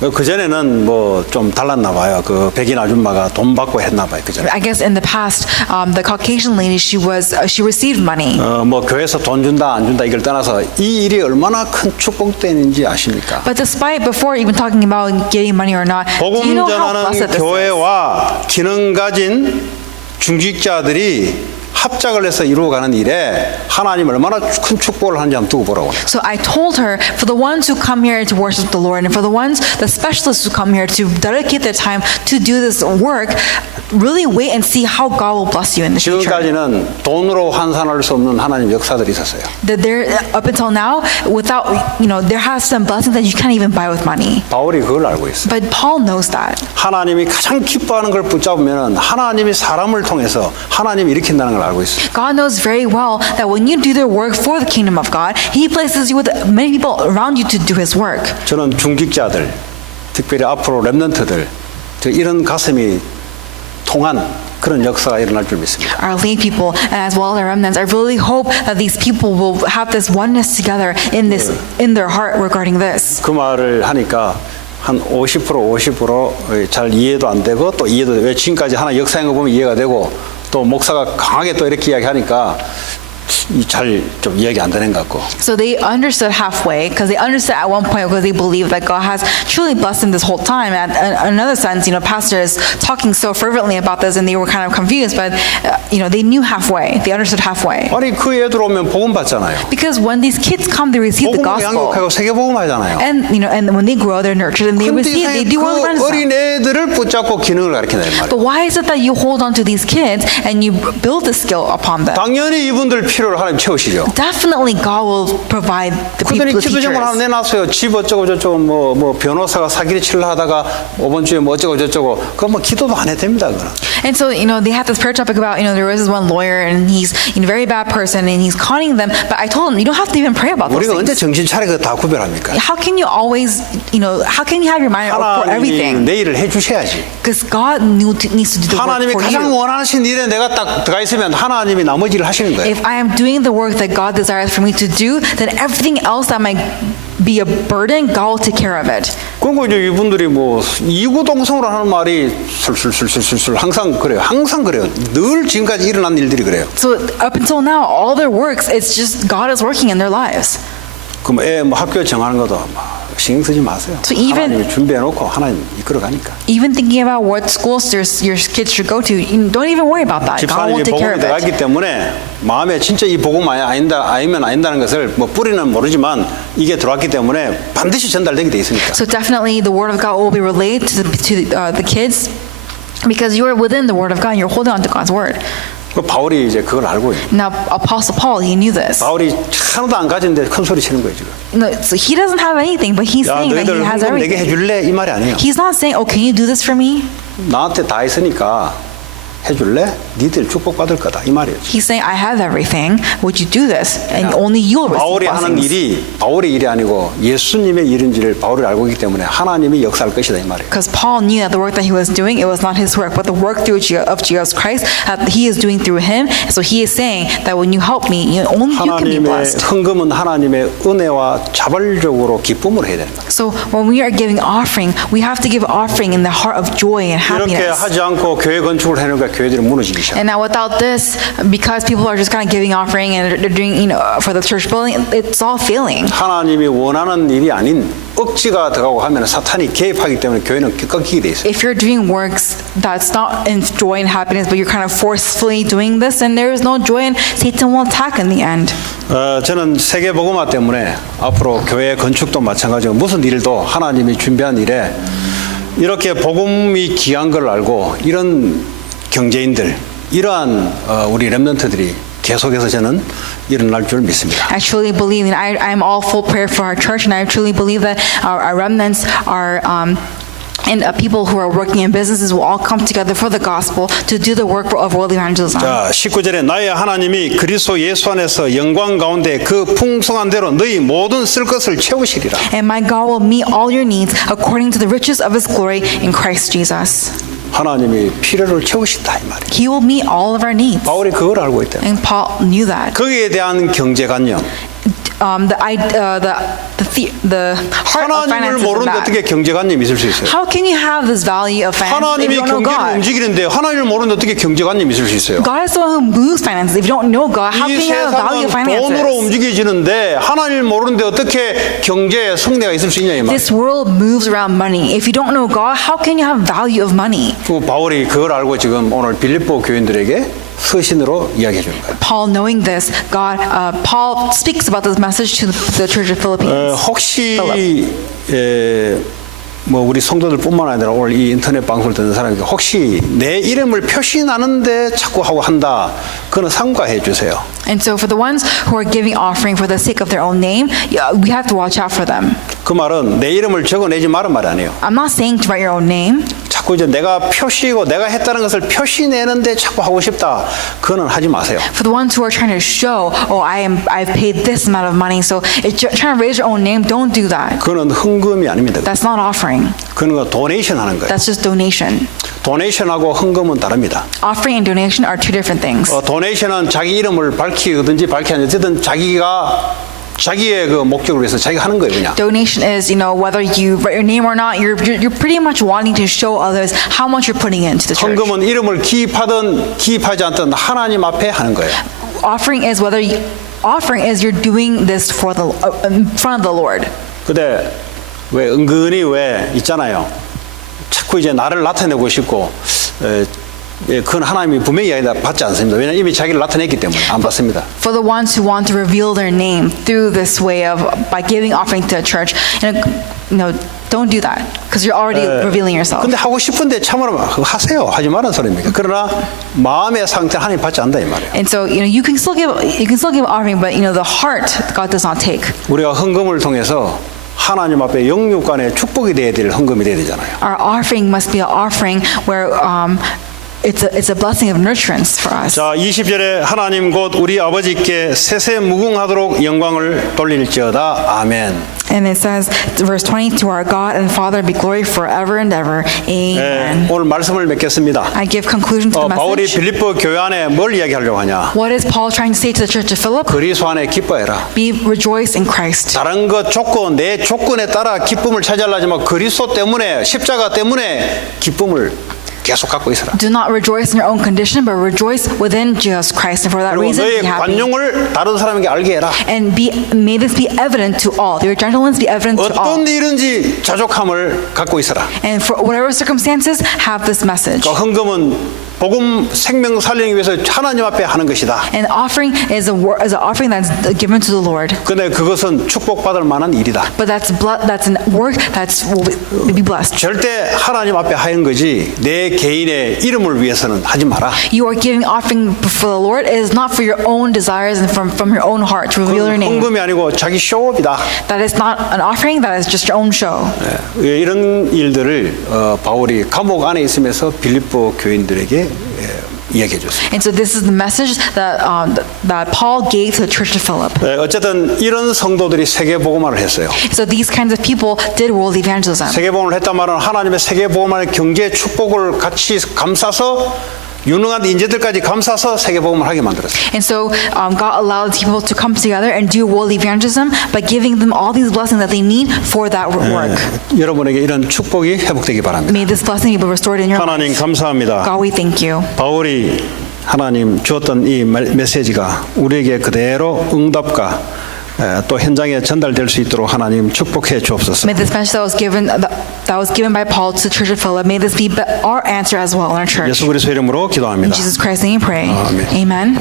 그 전에는 뭐 좀 달랐나 봐요. 그 백인 아줌마가 돈 받고 했나 봐요. 그 전에. I guess in the past, the Caucasian lady, she received money. 뭐 교회에서 돈 준다 안 준다 이걸 떠나서 이 일이 얼마나 큰 축복되는지 아십니까? But despite before even talking about getting money or not, do you 복음 know how 전하는 blessed this is? 교회와 기능 가진 중직자들이 합작을 해서 이루어가는 일에 하나님 얼마나 큰 축복을 하는지 한번 두고 보라고. So I told her, for the ones who come here to worship the Lord, and for the ones, the specialists who come here to dedicate their time to do this work, really wait and see how God will bless you in the future. 지금까지는 돈으로 환산할 수 없는 하나님 역사들이 있었어요. That there, up until now, without, there has some blessings that you can't even buy with money. 바울이 그걸 알고 있어요. But Paul knows that. 하나님이 가장 기뻐하는 걸 붙잡으면 하나님이 사람을 통해서 하나님이 일으킨다는 걸 알고 있어요. God knows very well that when you do the work for the kingdom of God, He places you with many people around you to do His work. 저는 중직자들, 특별히 앞으로 랩런트들, 이런 가슴이 통한 그런 역사가 일어날 줄 믿습니다. Our lay people and as well as our remnants, I really hope that these people will have this oneness together in their heart regarding this. 그 말을 하니까 한 50% 잘 이해도 안 되고 또 이해도 왜 지금까지 하나 역사인 거 보면 이해가 되고 또 목사가 강하게 또 이렇게 이야기하니까 잘 좀 이야기 안 되는 것 같고. So they understood halfway because they understood at one point because they believed that God has truly blessed them this whole time. And in another sense, pastor is talking so fervently about this and they were kind of confused, but they knew halfway. They understood halfway. 아니 그 애들 오면 복음 받잖아요. Because when these kids come, they receive the 복음으로 gospel. 양육하고 세계 복음 하잖아요. And and when they grow, they're nurtured and they receive. They do world 그 evangelism. 어린 애들을 붙잡고 기능을 가르친다 이 말이에요. But why is it that you hold on to these kids and you build the skill upon them? 당연히 이분들 필요를 하나님 채우시죠. Definitely, God will provide the people, 그들이 the 기도 제목을 하나 teachers. 내놨어요. 집 어쩌고 저쩌고 뭐 변호사가 사기를 치려 하다가 이번 주에 뭐 어쩌고 저쩌고 그거 뭐 기도도 안 해도 됩니다. 그거는. And so, they had this prayer topic about, there was this one lawyer and he's a very bad person and he's conning them. But I told him, you don't have to even pray about those 우리가 언제 things. 정신 차리고 다 구별합니까? How can you always, how can you have your mind for 하나님이 everything? 내 일을 해주셔야지. Because God needs to do the work 하나님이 for 가장 you. 원하시는 일에 내가 딱 들어가 있으면 하나님이 나머지 일을 하시는 거예요. If I am doing the work that God desires for me to do, then everything else that might be a burden, God will take care of it. 그리고 이제 이분들이 뭐 이구동성으로 하는 말이 술술술술술 항상 그래요. 항상 그래요. 늘 지금까지 일어난 일들이 그래요. So up until now, all their works, it's just God is working in their lives. 그럼 애 뭐 학교 정하는 것도 막 신경 쓰지 마세요. So even- 하나님이 준비해놓고 하나님 이끌어가니까. Even thinking about what schools your kids should go to, don't even worry about that. God will 집사님이 take care 복음에 of it. 들어갔기 때문에 마음에 진짜 이 복음 아니면 아닌다는 것을 뭐 뿌리는 모르지만 이게 들어왔기 때문에 반드시 전달되게 돼 있으니까. So definitely the word of God will be relayed to the kids because you are within the word of God and you're holding on to God's word. 그 바울이 이제 그걸 알고 있는. Now, Apostle Paul, he knew this. 바울이 하나도 안 가진데 큰 소리 치는 거예요 지금. No, so he doesn't have anything, but he's 야 saying that 너희들 he has 헌금 내게 everything. 해줄래 이 말이 아니에요. He's not saying, oh, can you do this for me? 나한테 다 있으니까 해줄래? 니들 축복받을 거다 이 말이에요. He's saying, I have everything. Would you do this? And only you'll receive 바울이 하는 blessings. 일이 바울의 일이 아니고 예수님의 일인지를 바울이 알고 있기 때문에 하나님이 역사할 것이다 이 말이에요. Because Paul knew that the work that he was doing, it was not his work, but the work of Jesus Christ that he is doing through him. So he is saying that when you help me, only you can be 하나님의 blessed. 헌금은 하나님의 은혜와 자발적으로 기쁨으로 해야 되는 거예요. So when we are giving offering, we have to give offering in the heart of joy and 이렇게 happiness. 하지 않고 교회 건축을 해놓으니까 교회들이 무너지기 시작. And now without this, because people are just kind of giving offering and they're doing, for the church building, it's all failing. 하나님이 원하는 일이 아닌 억지가 들어가고 하면 사탄이 개입하기 때문에 교회는 꺾이게 돼 있어요. If you're doing works that's not in joy and happiness, but you're kind of forcefully doing this, and there is no joy, and Satan will attack in the end. 저는 세계 복음화 때문에 앞으로 교회 건축도 마찬가지고 무슨 일도 하나님이 준비한 일에 이렇게 복음이 귀한 걸 알고 이런 경제인들 이러한 우리 렘넌트들이 계속해서 저는 일어날 줄 믿습니다. I truly believe, and I'm all full prayer for our church, and I truly believe that our remnants are. And people who are working in businesses will all come together for the gospel to do the work of world evangelism. 자, 19절에 나의 하나님이 그리스도 예수 안에서 영광 가운데 그 풍성한 대로 너희 모든 쓸 것을 채우시리라. And my God will meet all your needs according to the riches of his glory in Christ Jesus. 하나님이 필요를 채우신다 이 말이에요. He will meet all of our needs. 바울이 그걸 알고 있다. And Paul knew that. 거기에 대한 경제관념, the heart of 하나님을 finances in 모르는데 that. 어떻게 경제관념이 있을 수 있어요? How can you have this value of finances if 하나님이 you don't know 경제를 God? 움직이는데 하나님을 모르는데 어떻게 경제관념이 있을 수 있어요? God is the one who moves finances. If you don't know God, how 이 can you have a value of 세상은 돈으로 finances? 움직여지는데 하나님을 모르는데 어떻게 경제에 성내가 있을 수 있냐 이 말이에요. This world moves around money. If you don't know God, how can you have value of money? 그 바울이 그걸 알고 지금 오늘 빌립보 교인들에게 서신으로 이야기해 주는 거예요. Paul, knowing this, Paul speaks about this message to the church of Philippines. 혹시 뭐 우리 성도들뿐만 아니라 오늘 이 인터넷 방송을 듣는 사람이 혹시 내 이름을 표시나는데 자꾸 하고 한다. 그거는 삼가해 주세요. And so for the ones who are giving offering for the sake of their own name, we have to watch out for them. 그 말은 내 이름을 적어내지 말은 말이 아니에요. I'm not saying to write your own name. 자꾸 이제 내가 표시고 내가 했다는 것을 표시내는데 자꾸 하고 싶다. 그거는 하지 마세요. For the ones who are trying to show, I've paid this amount of money, so if you're trying to raise your own name, don't do that. 그거는 헌금이 아닙니다. That's not offering. 그런 거 도네이션 하는 거예요. That's just donation. 도네이션하고 헌금은 다릅니다. Offering and donation are two different things. 도네이션은 자기 이름을 밝히든지 밝히지 않든지 어쨌든 자기의 그 목적을 위해서 자기가 하는 거예요, 그냥. Donation is, whether you write your name or not, you're pretty much wanting to show others how much you're putting into the church. 헌금은 이름을 기입하든 기입하지 않든 하나님 앞에 하는 거예요. Offering is you're doing this for in front of the Lord. 근데 왜 은근히 왜 있잖아요. 자꾸 이제 나를 나타내고 싶고 그건 하나님이 분명히 받지 않습니다. 왜냐하면 이미 자기를 나타냈기 때문에 안 받습니다. For the ones who want to reveal their name through this way of by giving offering to a church, don't do that because you're already revealing yourself. 근데 하고 싶은데 참으로 하세요. 하지 말라는 소리입니까? 그러나 마음의 상태 하나님 받지 않는다 이 말이에요. And so you can still give offering, but the heart God does not take. 우리가 헌금을 통해서 하나님 앞에 영육간의 축복이 돼야 될 헌금이 돼야 되잖아요. Our offering must be an offering where it's a blessing of nurturance for us. 자, 20절에 하나님 곧 우리 아버지께 세세무궁하도록 영광을 돌릴지어다. 아멘. And it says, verse 20, to our God and Father be glory forever and ever. Amen. 오늘 말씀을 맺겠습니다. I give conclusion to the 바울이 message. 빌립보 교회 안에 뭘 이야기하려고 하냐? What is Paul trying to say to the church of Philip? 그리스도 안에 기뻐해라. Rejoice in Christ. 다른 것 조건, 내 조건에 따라 기쁨을 차지하려지만 그리스도 때문에 십자가 때문에 기쁨을 계속 갖고 있어라. Do not rejoice in your own condition, but rejoice within Jesus Christ. And for that 그리고 reason, 너의 be happy. 관용을 다른 사람에게 알게 해라. And may this be evident to all. Your gentleness be evident to all. 어떤 일인지 자족함을 갖고 있어라. And for whatever circumstances, have this message. 그 헌금은 복음 생명 살리기 위해서 하나님 앞에 하는 것이다. And offering is an offering that's given to the Lord. 근데 그것은 축복받을 만한 일이다. But that's an work will be blessed. 절대 하나님 앞에 하는 거지 내 개인의 이름을 위해서는 하지 마라. You are giving offering for the Lord. It is not for your own desires and from your own heart to reveal your name. 헌금이 아니고 자기 쇼업이다. That is not an offering. That is just your own show. 이런 일들을 바울이 감옥 안에 있으면서 빌립보 교인들에게 이야기해 줬어요. And so this is the message that Paul gave to the church of Philip. 어쨌든 이런 성도들이 세계복음화를 했어요. So these kinds of people did world evangelism. 세계복음을 했단 말은 하나님의 세계복음화의 경제 축복을 같이 감싸서 유능한 인재들까지 감싸서 세계복음을 하게 만들었어요. And so God allowed people to come together and do world evangelism by giving them all these blessings that they need for that work. 여러분에게 이런 축복이 회복되기 바랍니다. May this blessing be restored in your 하나님 lives. 감사합니다. God, we thank you. 바울이 하나님 주었던 이 메시지가 우리에게 그대로 응답과 또 현장에 전달될 수 있도록 하나님 축복해 주옵소서. May this message that was given by Paul to the church of Philip, may this be our answer as well in our church. 예수 그리스도 이름으로 In 기도합니다. Jesus Christ's name we pray. 아멘. Amen.